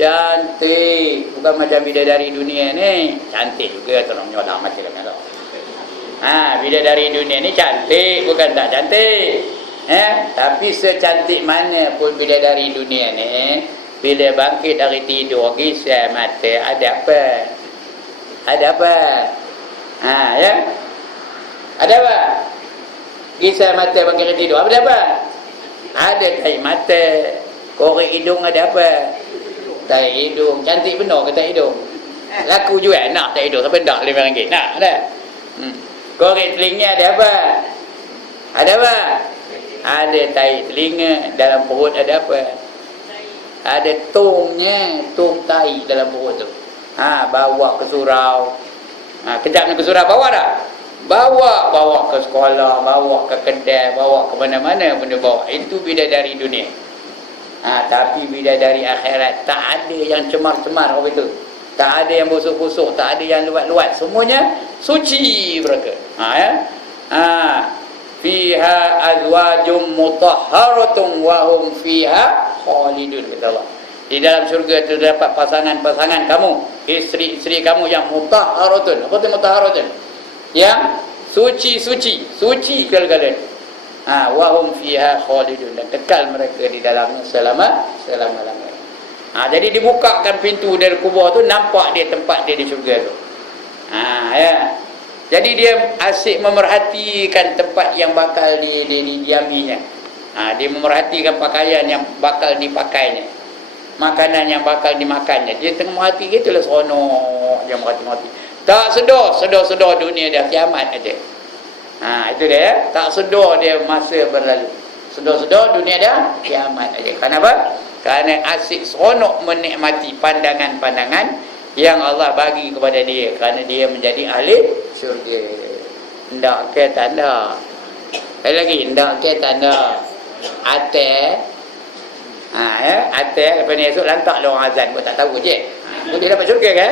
Cantik. Bukan macam bidadari dunia ni. Cantik juga, tolong nyolah macam mana tau. Bidadari dunia ni cantik, bukan tak cantik. Tapi secantik mana pun bidadari dunia ni, bila bangkit dari tidur, gisah mata, ada apa? Ada apa? Ada apa? Gisah mata bangkit dari tidur, ada apa? Ada tai mata, korek hidung, ada apa? Tai hidung, cantik benar ke tai hidung? Laku jual, nak tai hidung, sampai dak RM5, nak ada? Korek telinga, ada apa? Ada apa? Ada tai telinga, dalam perut ada apa? Ada tongnya, tong tai dalam perut tu. Bawa ke surau. Kejap nak ke surau, bawa tak? Bawa ke sekolah, bawa ke kedai, bawa ke mana-mana benda bawa. Itu bidadari dunia. Tapi bidadari akhirat tak ada yang cemar-cemar apa itu. Tak ada yang busuk-busuk, tak ada yang luat-luat. Semuanya suci mereka. Fiha azwajum mutahharatun wa hum fiha khalidun, kata Allah. Di dalam syurga terdapat pasangan-pasangan kamu, isteri-isteri kamu yang mutahharatun. Apa itu mutahharatun? Yang suci kekal-kekalan. Wa hum fiha khalidun, dan kekal mereka di dalamnya selama-lamanya. Jadi dibukakan pintu dari kubur tu, nampak dia tempat dia di syurga tu. Jadi dia asyik memerhatikan tempat yang bakal didiaminya. Dia memerhatikan pakaian yang bakal dipakainya, makanan yang bakal dimakannya. Dia tengah merhati, gitulah seronok dia merhati. Tak sedar dunia dah kiamat aja. Itu dia, tak sedar dia masa berlalu. Sedar dunia dah kiamat aja. Kenapa? Kerana asyik seronok menikmati pandangan-pandangan yang Allah bagi kepada dia, kerana dia menjadi ahli syurga. Ndak ke tanda. Lagi ndak ke tanda. Ate. Ate lepas ni esok lantak lah orang azan, buat tak tahu je. Dia dapat syurga ke?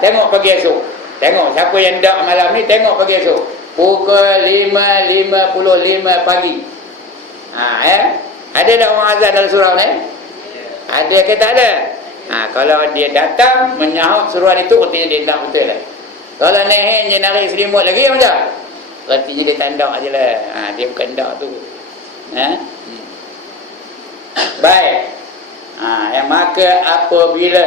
Tengok pagi esok. Tengok siapa yang ndak malam ni, tengok pagi esok. Pukul 5.55 pagi. Ada tak orang azan dalam surau ni? Ada ke tak ada? Kalau dia datang menyahut suruhan itu, artinya dia nak betul lah. Kalau nehen je narik selimut lagi macam, artinya dia tandak je lah. Dia bukan dak tu. Baik. Maka apabila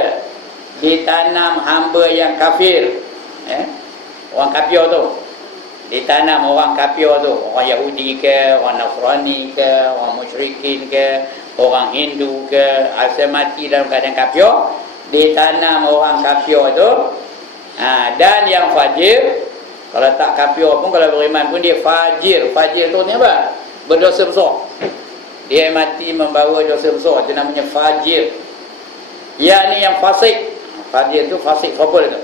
ditanam hamba yang kafir, orang kafir tu, ditanam orang kafir tu, orang Yahudi ke, orang Nasrani ke, orang musyrikin ke, orang Hindu ke, asal mati dalam keadaan kafir, ditanam orang kafir tu. Dan yang fajir, kalau tak kafir pun, kalau beriman pun dia fajir. Fajir tu ni apa? Berdosa besar. Dia mati membawa dosa besar, itu namanya fajir. Yang ni yang fasik. Fajir tu fasik, trouble tu.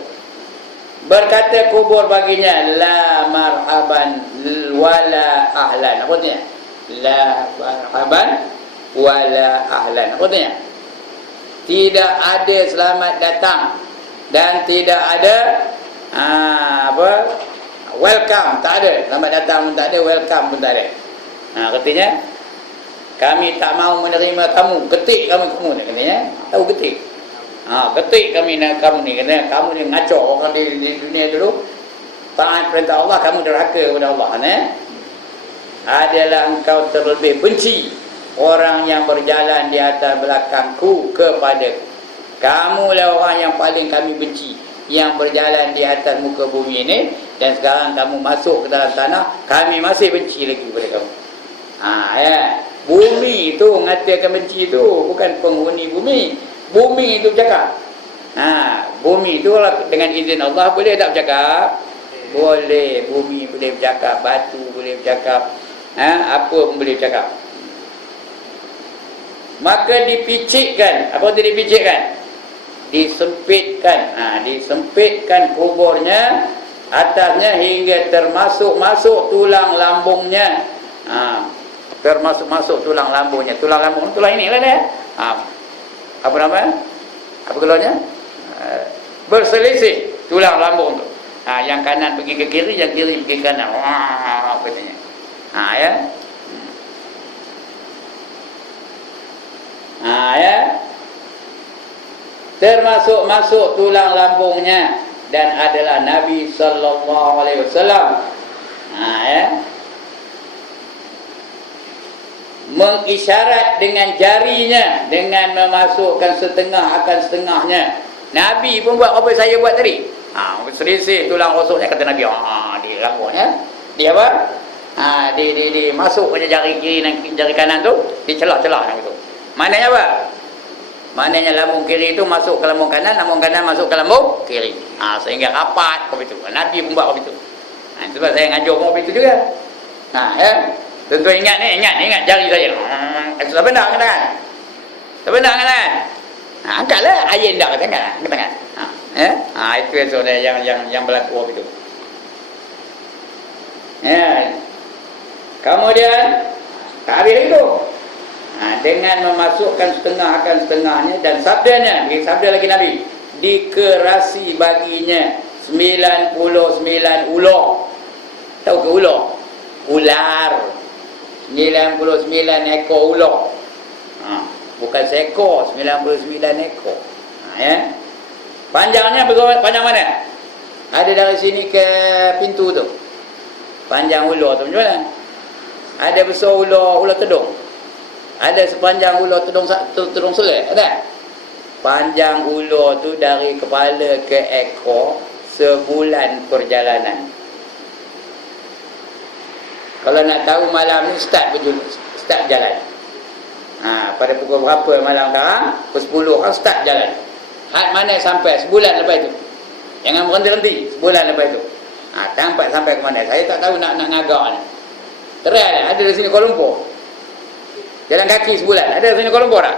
Berkata kubur baginya, la marhaban wala ahlan. Apa artinya? La marhaban wala ahlan. Apa artinya? Tidak ada selamat datang dan tidak ada welcome, tak ada. Selamat datang pun tak ada, welcome pun tak ada. Katanya kami tak mau menerima kamu, ketik kamu ni katanya. Tahu ketik? Ketik kami nak kamu ni, katanya kamu ni ngaco orang di dunia dulu. taat perintah Allah, kamu derhaka kepada Allah, adalah engkau terlebih benci orang yang berjalan di atas belakangku kepada kamulah orang yang paling kami benci, yang berjalan di atas muka bumi ini, dan sekarang kamu masuk ke dalam tanah, kami masih benci lagi kepada kamu. Bumi itu mengatakan benci itu, bukan penghuni bumi. Bumi itu bercakap. Bumi itu dengan izin Allah boleh tak bercakap? Boleh. Bumi boleh bercakap, batu boleh bercakap, apa pun boleh bercakap. Maka dipicikkan. Apa itu dipicikkan? Disempitkan. Disempitkan kuburnya, atasnya hingga termasuk tulang lambungnya. Termasuk tulang lambungnya. Tulang lambung, tulang inilah dia. Apa nama? Apa keluarnya? Berselisih tulang lambung tu. Yang kanan pergi ke kiri, yang kiri pergi ke kanan. Katanya. Ya. Termasuk tulang lambungnya, dan adalah Nabi sallallahu alaihi wasallam. Mengisyarat dengan jarinya dengan memasukkan setengah akan setengahnya. Nabi pun buat apa saya buat tadi. Selisih tulang rusuknya, kata Nabi. Di lambungnya. Dia apa? Di masuk ke jari kiri dan jari kanan tu, dicelah-celah gitu. Maknanya apa? Maknanya lambung kiri itu masuk ke lambung kanan masuk ke lambung kiri. Sehingga rapat begitu. Nabi pun buat begitu. Sebab saya ngajar pun begitu juga. Ya. Tentu ingat jari saya. Tak benar kan? Tak benar kan? Angkatlah ayat dah ke tangan. Itu yang berlaku begitu. Kemudian habis itu dengan memasukkan setengah akan setengahnya, dan sabdanya, sabda lagi Nabi, dikerasi baginya 99 ular. Tahu ke ular? Ular. 99 ekor ular. Bukan seekor, 99 ekor. Panjangnya berapa? Panjang mana? Ada dari sini ke pintu tu. Panjang ular tu macam mana? Ada besar ular tedung. Ada sepanjang ular tedung serai. Ada? Panjang ular tu dari kepala ke ekor sebulan perjalanan. Kalau nak tahu malam ni start jalan. Pada pukul berapa malam sekarang? Pukul 10 kan start jalan. Had mana sampai sebulan lepas itu. Jangan berhenti sebulan lepas itu. Sampai ke mana? Saya tak tahu nak ngagak ni. Try ada di sini Kuala Lumpur. Jalan kaki sebulan. Ada di sini Kuala Lumpur tak?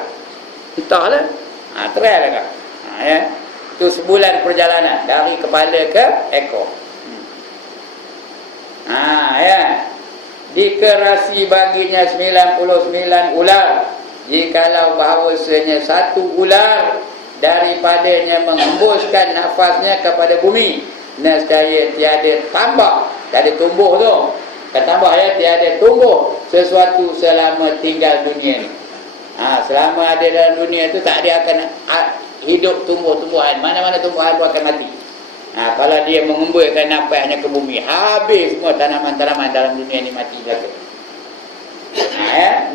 Entahlah. Try lah kan. Itu sebulan perjalanan dari kepala ke ekor. Dikerasi baginya 99 ular, jikalau bahawasanya satu ular daripadanya menghembuskan nafasnya kepada bumi, nescaya tiada tambah, tiada tumbuh tu, tambah tiada tumbuh sesuatu selama tinggal dunia ni. Selama ada dalam dunia tu tak ada akan hidup tumbuh-tumbuhan, mana-mana tumbuhan pun akan mati. Kalau dia mengembuskan nafasnya ke bumi, habis semua tanaman-tanaman dalam dunia ni mati belaka.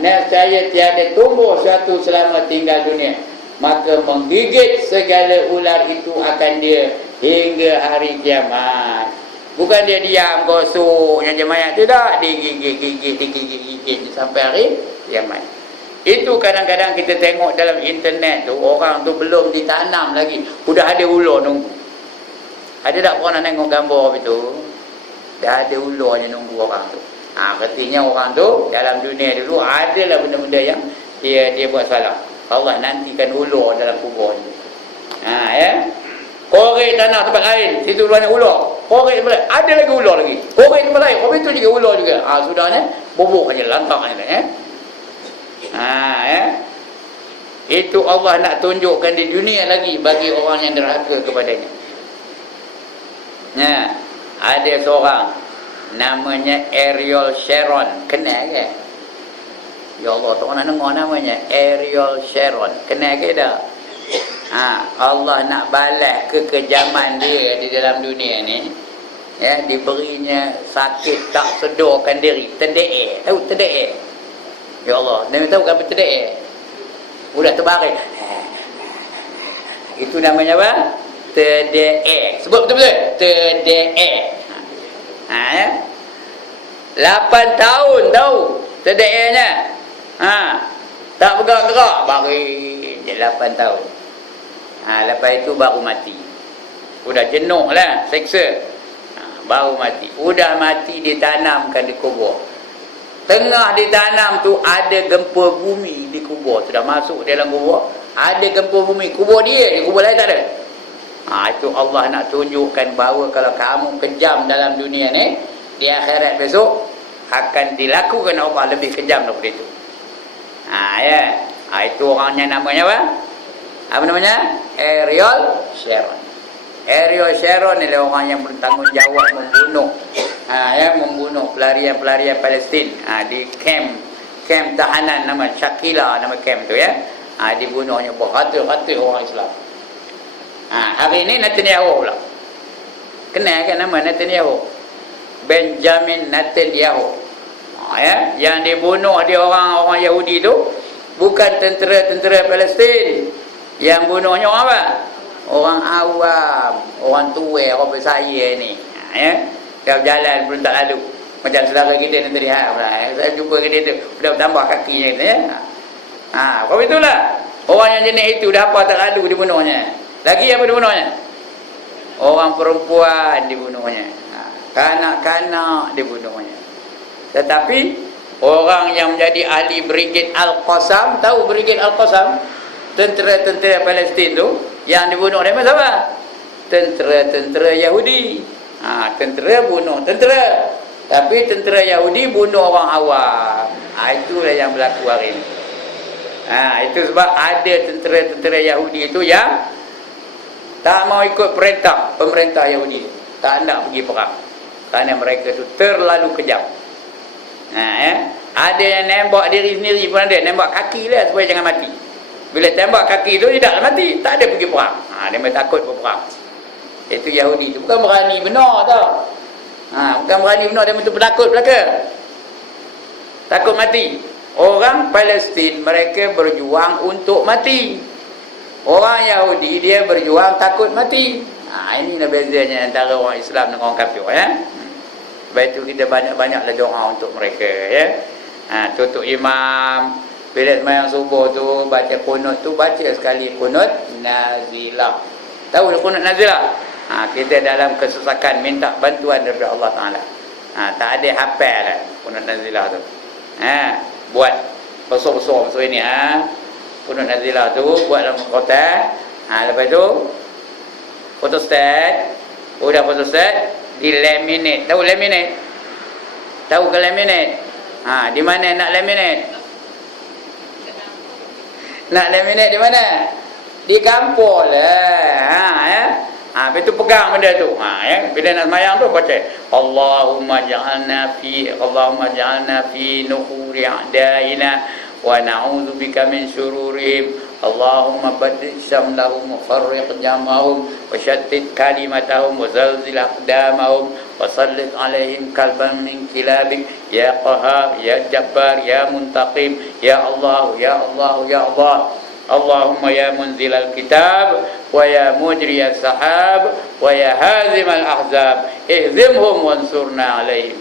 Nescaya tiada tumbuh suatu selama tinggal dunia, maka menggigit segala ular itu akan dia hingga hari kiamat. Bukan dia diam gosoknya jemaah, tidak, digigit sampai hari kiamat. Itu kadang-kadang kita tengok dalam internet tu, orang tu belum ditanam lagi, sudah ada ular nunggu. Ada tak pernah tengok gambar itu? Dah ada ularnya nunggu orang tu. Artinya orang tu dalam dunia dulu adalah benda-benda yang dia buat salah. Allah nantikan ular dalam kubur ni. Korek tanah tempat lain, situ banyak ular. Korek tempat lain, ada lagi ular lagi. Korek tempat lain, korek itu juga ular juga. Sudahnya bubuk aja, lantak aja. Itu Allah nak tunjukkan di dunia lagi bagi orang yang derhaka kepadanya. Ada seorang namanya Ariel Sharon, kenal ke? Ya Allah, tak pernah dengar namanya Ariel Sharon, kenal ke dah? Allah nak balas kekejaman dia di dalam dunia ni. ya, diberinya sakit tak sedarkan diri, terdeek. Tahu terdeek? Ya Allah, Nabi tahu apa terdeek? Udah terbaring. Itu namanya apa? Terdeek. Sebut betul-betul. Terdeek. Ya. 8 tahun tahu terdeeknya. Tak bergerak-gerak bagi 8 tahun. Lepas itu baru mati. Udah jenuh lah, seksa. Baru mati. Udah mati ditanamkan di kubur. Tengah ditanam tu ada gempa bumi di kubur. Sudah masuk dalam kubur, ada gempa bumi. Kubur dia, di kubur lain tak ada. Itu Allah nak tunjukkan bahawa kalau kamu kejam dalam dunia ni, di akhirat besok akan dilakukan Allah lebih kejam daripada itu. Ya. Itu orangnya namanya apa? Apa namanya? Ariel Sharon. Ariel Sharon ni orang yang bertanggungjawab membunuh, membunuh pelarian-pelarian Palestin di kamp tahanan nama Shakila, nama kamp tu ya. Dibunuhnya beratus-ratus orang Islam. Hari ini Netanyahu pula. Kenal kan nama Netanyahu? Benjamin Netanyahu. Yang dibunuh dia orang Yahudi tu bukan tentera-tentera Palestin. Yang bunuhnya orang apa? Orang awam, orang tua, orang bersaya ni. Dia berjalan belum tak lalu. Macam saudara kita nanti lihat. Saya jumpa kita tu, dah tambah kakinya kita ya. Kau itulah. Orang yang jenis itu dah apa tak lalu dibunuhnya. Lagi apa dibunuhnya? Orang perempuan dibunuhnya. Kanak-kanak dibunuhnya. Tetapi orang yang menjadi ahli Brigade Al-Qassam, tahu Brigade Al-Qassam? Tentera-tentera Palestin tu yang dibunuh oleh siapa? Tentera-tentera Yahudi. Tentera bunuh tentera. Tapi tentera Yahudi bunuh orang awam. Itulah yang berlaku hari ini. Itu sebab ada tentera-tentera Yahudi itu yang tak mau ikut perintah pemerintah Yahudi. Tak nak pergi perang. Kerana mereka itu terlalu kejam. Ada yang nembak diri sendiri pun ada. Nembak kaki lah supaya jangan mati. Bila tembak kaki tu dia tak mati, tak ada pergi perang. Dia memang takut berperang. Itu Yahudi tu bukan berani benar tau. Bukan berani benar, dia betul penakut belaka. Takut mati. Orang Palestin mereka berjuang untuk mati. Orang Yahudi dia berjuang takut mati. Inilah bezanya antara orang Islam dengan orang kafir ya. Sebab itu kita banyak-banyaklah doa untuk mereka ya. Tutup imam bila sembahyang subuh tu baca kunut tu, baca sekali kunut nazilah. Tahu kunut nazilah? Kita dalam kesusahan minta bantuan daripada Allah Taala. Tak ada hafal lah kunut nazilah tu. Buat besar-besar macam ini kunut nazilah tu buat dalam kotak. Lepas tu photostat. Udah photostat di laminate. Tahu laminate? Tahu ke laminate? Di mana nak laminate? Nak laminate di mana? Di kampung lah. Lepas tu pegang benda tu. Bila nak semayang tu baca Allahumma ja'alna fi nuhuri a'daina wa na'udzubika min syururihim. Allahumma baddil syamlahum wa farriq jam'ahum wa shattit kalimatahum wa zalzil aqdamahum wa sallit alaihim kalban min kilabik ya qahar ya jabbar ya muntaqim ya Allah ya Allah ya Allah. Allahumma ya munzilal kitab wa ya mujriyas sahab wa ya hazimal ahzab ihzimhum wansurna alaihim.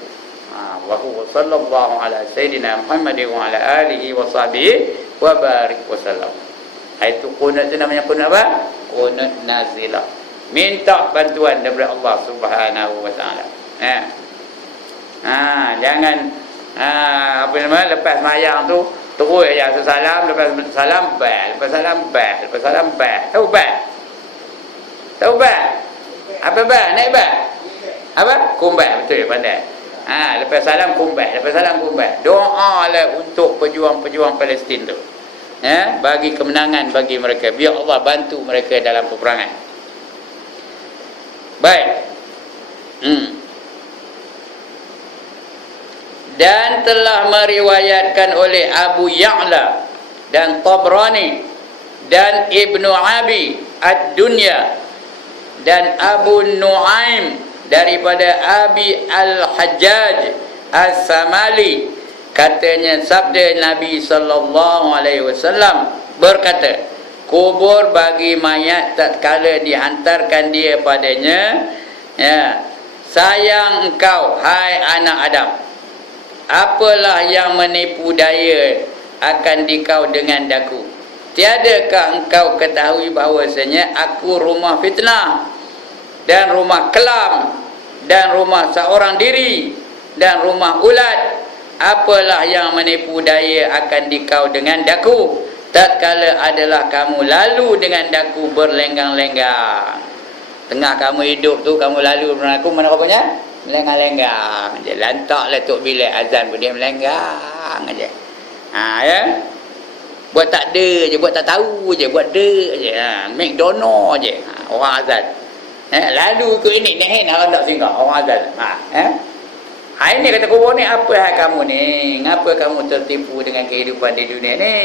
Wa huwa sallallahu ala sayyidina Muhammadin wa ala alihi wa sahbihi wa barik wa sallam. Itu kunut tu namanya kunut apa? Kunut nazilah. Minta bantuan daripada Allah Subhanahu wa taala. Jangan apa nama lepas sembahyang tu terus ya salam, lepas salam bal, lepas salam bal, lepas salam bal. Tahu bal? Tahu bal? Apa bal? Naik bal? Apa? Kumbal, betul pandai. Lepas salam kumbal, lepas salam kumbal. Doalah untuk pejuang-pejuang Palestin tu. Bagi kemenangan bagi mereka, biar Allah bantu mereka dalam peperangan. Baik. Dan telah meriwayatkan oleh Abu Ya'la dan Tabrani dan Ibnu Abi Ad-Dunya dan Abu Nuaim daripada Abi Al-Hajjaj As-Samali, katanya sabda Nabi sallallahu alaihi wasallam berkata, kubur bagi mayat tatkala dihantarkan dia padanya, ya, sayang engkau hai anak Adam, apalah yang menipu daya akan dikau dengan daku. Tiadakah engkau ketahui bahawasanya aku rumah fitnah dan rumah kelam dan rumah seorang diri dan rumah ulat? Apalah yang menipu daya akan dikau dengan daku tatkala adalah kamu lalu dengan daku berlenggang-lenggang. Tengah kamu hidup tu, kamu lalu dengan aku, mana rupanya? Melenggang-lenggang je. Lantaklah tok bilik azan pun dia melenggang aja. Ya. Buat tak ada je, buat tak tahu je, buat ada je. McDonald je. Orang azan. Lalu ikut ini, nehen orang tak singgah, orang azan. Ini kata kubur ni, apa hal kamu ni? Ngapa kamu tertipu dengan kehidupan di dunia ni?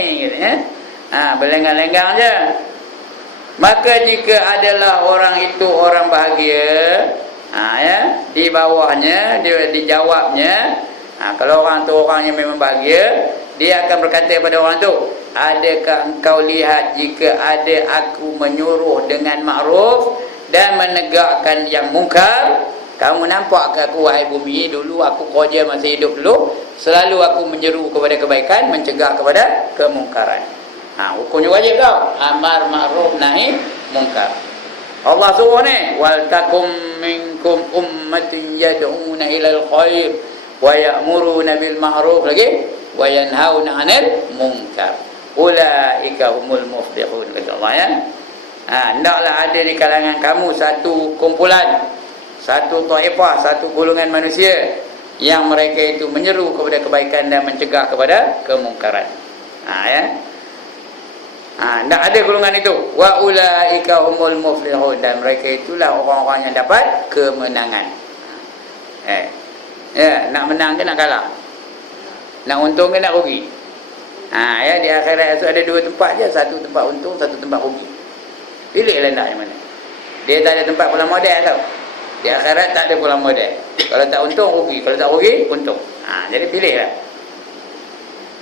Berlenggang-lenggang je. Maka jika adalah orang itu orang bahagia, di bawahnya, dia dijawabnya, kalau orang tu orang yang memang bahagia, dia akan berkata kepada orang tu, adakah engkau lihat jika ada aku menyuruh dengan makruf dan menegakkan yang mungkar? Kamu nampak ke aku, wahai bumi, dulu aku kerja masa hidup dulu, selalu aku menyeru kepada kebaikan, mencegah kepada kemungkaran. Hukumnya wajib tau, amar ma'ruf nahi mungkar. Allah suruh ni, wal takum minkum ummatin yad'una ilal khair wa ya'muruna bil ma'ruf lagi wa yanhauna 'anil munkar. Ulaika humul muflihun, kata Allah, ya. Hendaklah ada di kalangan kamu satu kumpulan, satu taifah, satu golongan manusia yang mereka itu menyeru kepada kebaikan dan mencegah kepada kemungkaran. Ya. Tak ada golongan itu. Wa ulaika humul muflihun, dan mereka itulah orang-orang yang dapat kemenangan. Ya, nak menang ke nak kalah? Nak untung ke nak rugi? Ya, di akhirat itu ada dua tempat je, satu tempat untung, satu tempat rugi. Pilihlah nak yang mana. Dia tak ada tempat pulang modal tau. Di akhirat tak ada pulang modal. Kalau tak untung rugi, kalau tak rugi untung. Jadi pilihlah.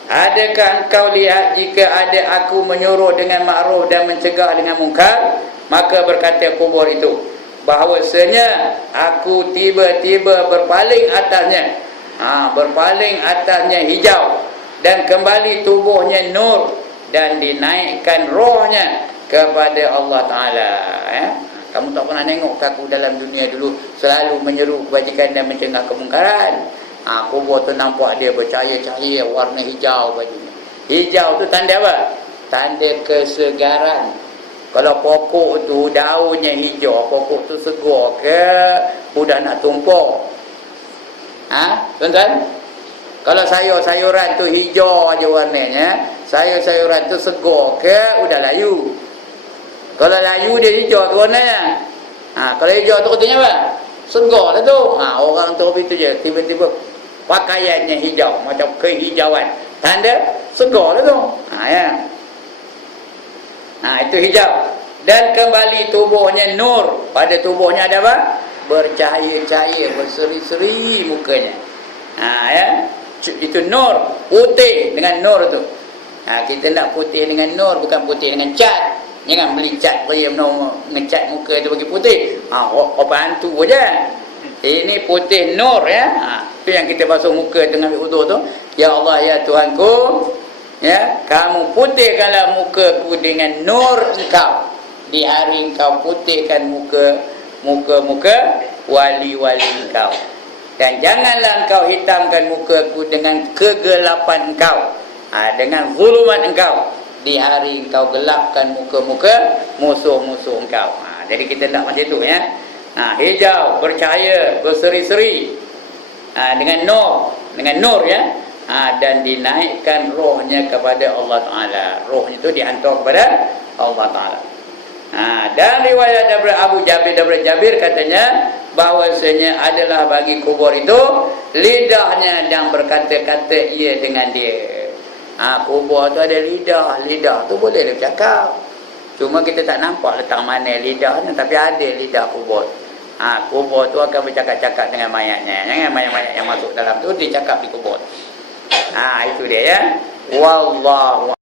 Adakah engkau lihat jika ada aku menyuruh dengan makruf dan mencegah dengan mungkar? Maka berkata kubur itu, bahawasanya aku tiba-tiba berpaling atasnya, berpaling atasnya hijau, dan kembali tubuhnya nur, dan dinaikkan rohnya kepada Allah Ta'ala. Kamu tak pernah tengok aku dalam dunia dulu selalu menyeru kebajikan dan mencegah kemungkaran. Kubur tu nampak dia bercahaya-cahaya, warna hijau bajunya. Hijau tu tanda apa? Tanda kesegaran. Kalau pokok tu daunnya hijau, pokok tu segar ke sudah nak tumpuk? Tuan-tuan? Kalau sayur-sayuran tu hijau aja warnanya, sayur-sayuran tu segar ke sudah layu? Kalau layu dia hijau tu warnanya. Kalau hijau tu katanya apa? Segar lah tu. Orang tu begitu je, tiba-tiba pakaiannya hijau, macam kehijauan, tanda segar lah tu. Ya. Itu hijau. Dan kembali tubuhnya nur. Pada tubuhnya ada apa? Bercahaya-cahaya, berseri-seri mukanya. Ya. Itu nur, putih dengan nur tu. Kita nak putih dengan nur, bukan putih dengan cat. Jangan beli cat bagi ngecat muka tu bagi putih. Orang hantu aja. Ini putih nur, ya. Itu yang kita basuh muka dengan wudu tu. Ya Allah, ya Tuhanku, ya, kamu putihkanlah mukaku dengan nur engkau. Di hari engkau putihkan muka wali-wali engkau. Dan janganlah engkau hitamkan mukaku dengan kegelapan engkau, dengan zulumat engkau. Di hari engkau gelapkan muka-muka musuh-musuh engkau. Jadi kita tak macam itu, ya. Hijau, bercahaya, berseri-seri, dengan nur, ya. Dan dinaikkan rohnya kepada Allah Ta'ala. Rohnya itu dihantar kepada Allah Ta'ala. Dan riwayat daripada Abu Jabir katanya bahawasanya adalah bagi kubur itu lidahnya yang berkata-kata ia dengan dia. Kubur tu ada lidah tu boleh dia bercakap. Cuma kita tak nampak letak mana lidahnya, tapi ada lidah kubur. Kubur tu akan bercakap-cakap dengan mayatnya. Jangan mayat-mayat yang masuk dalam tu dia cakap di kubur. Itu dia ya. Wallahu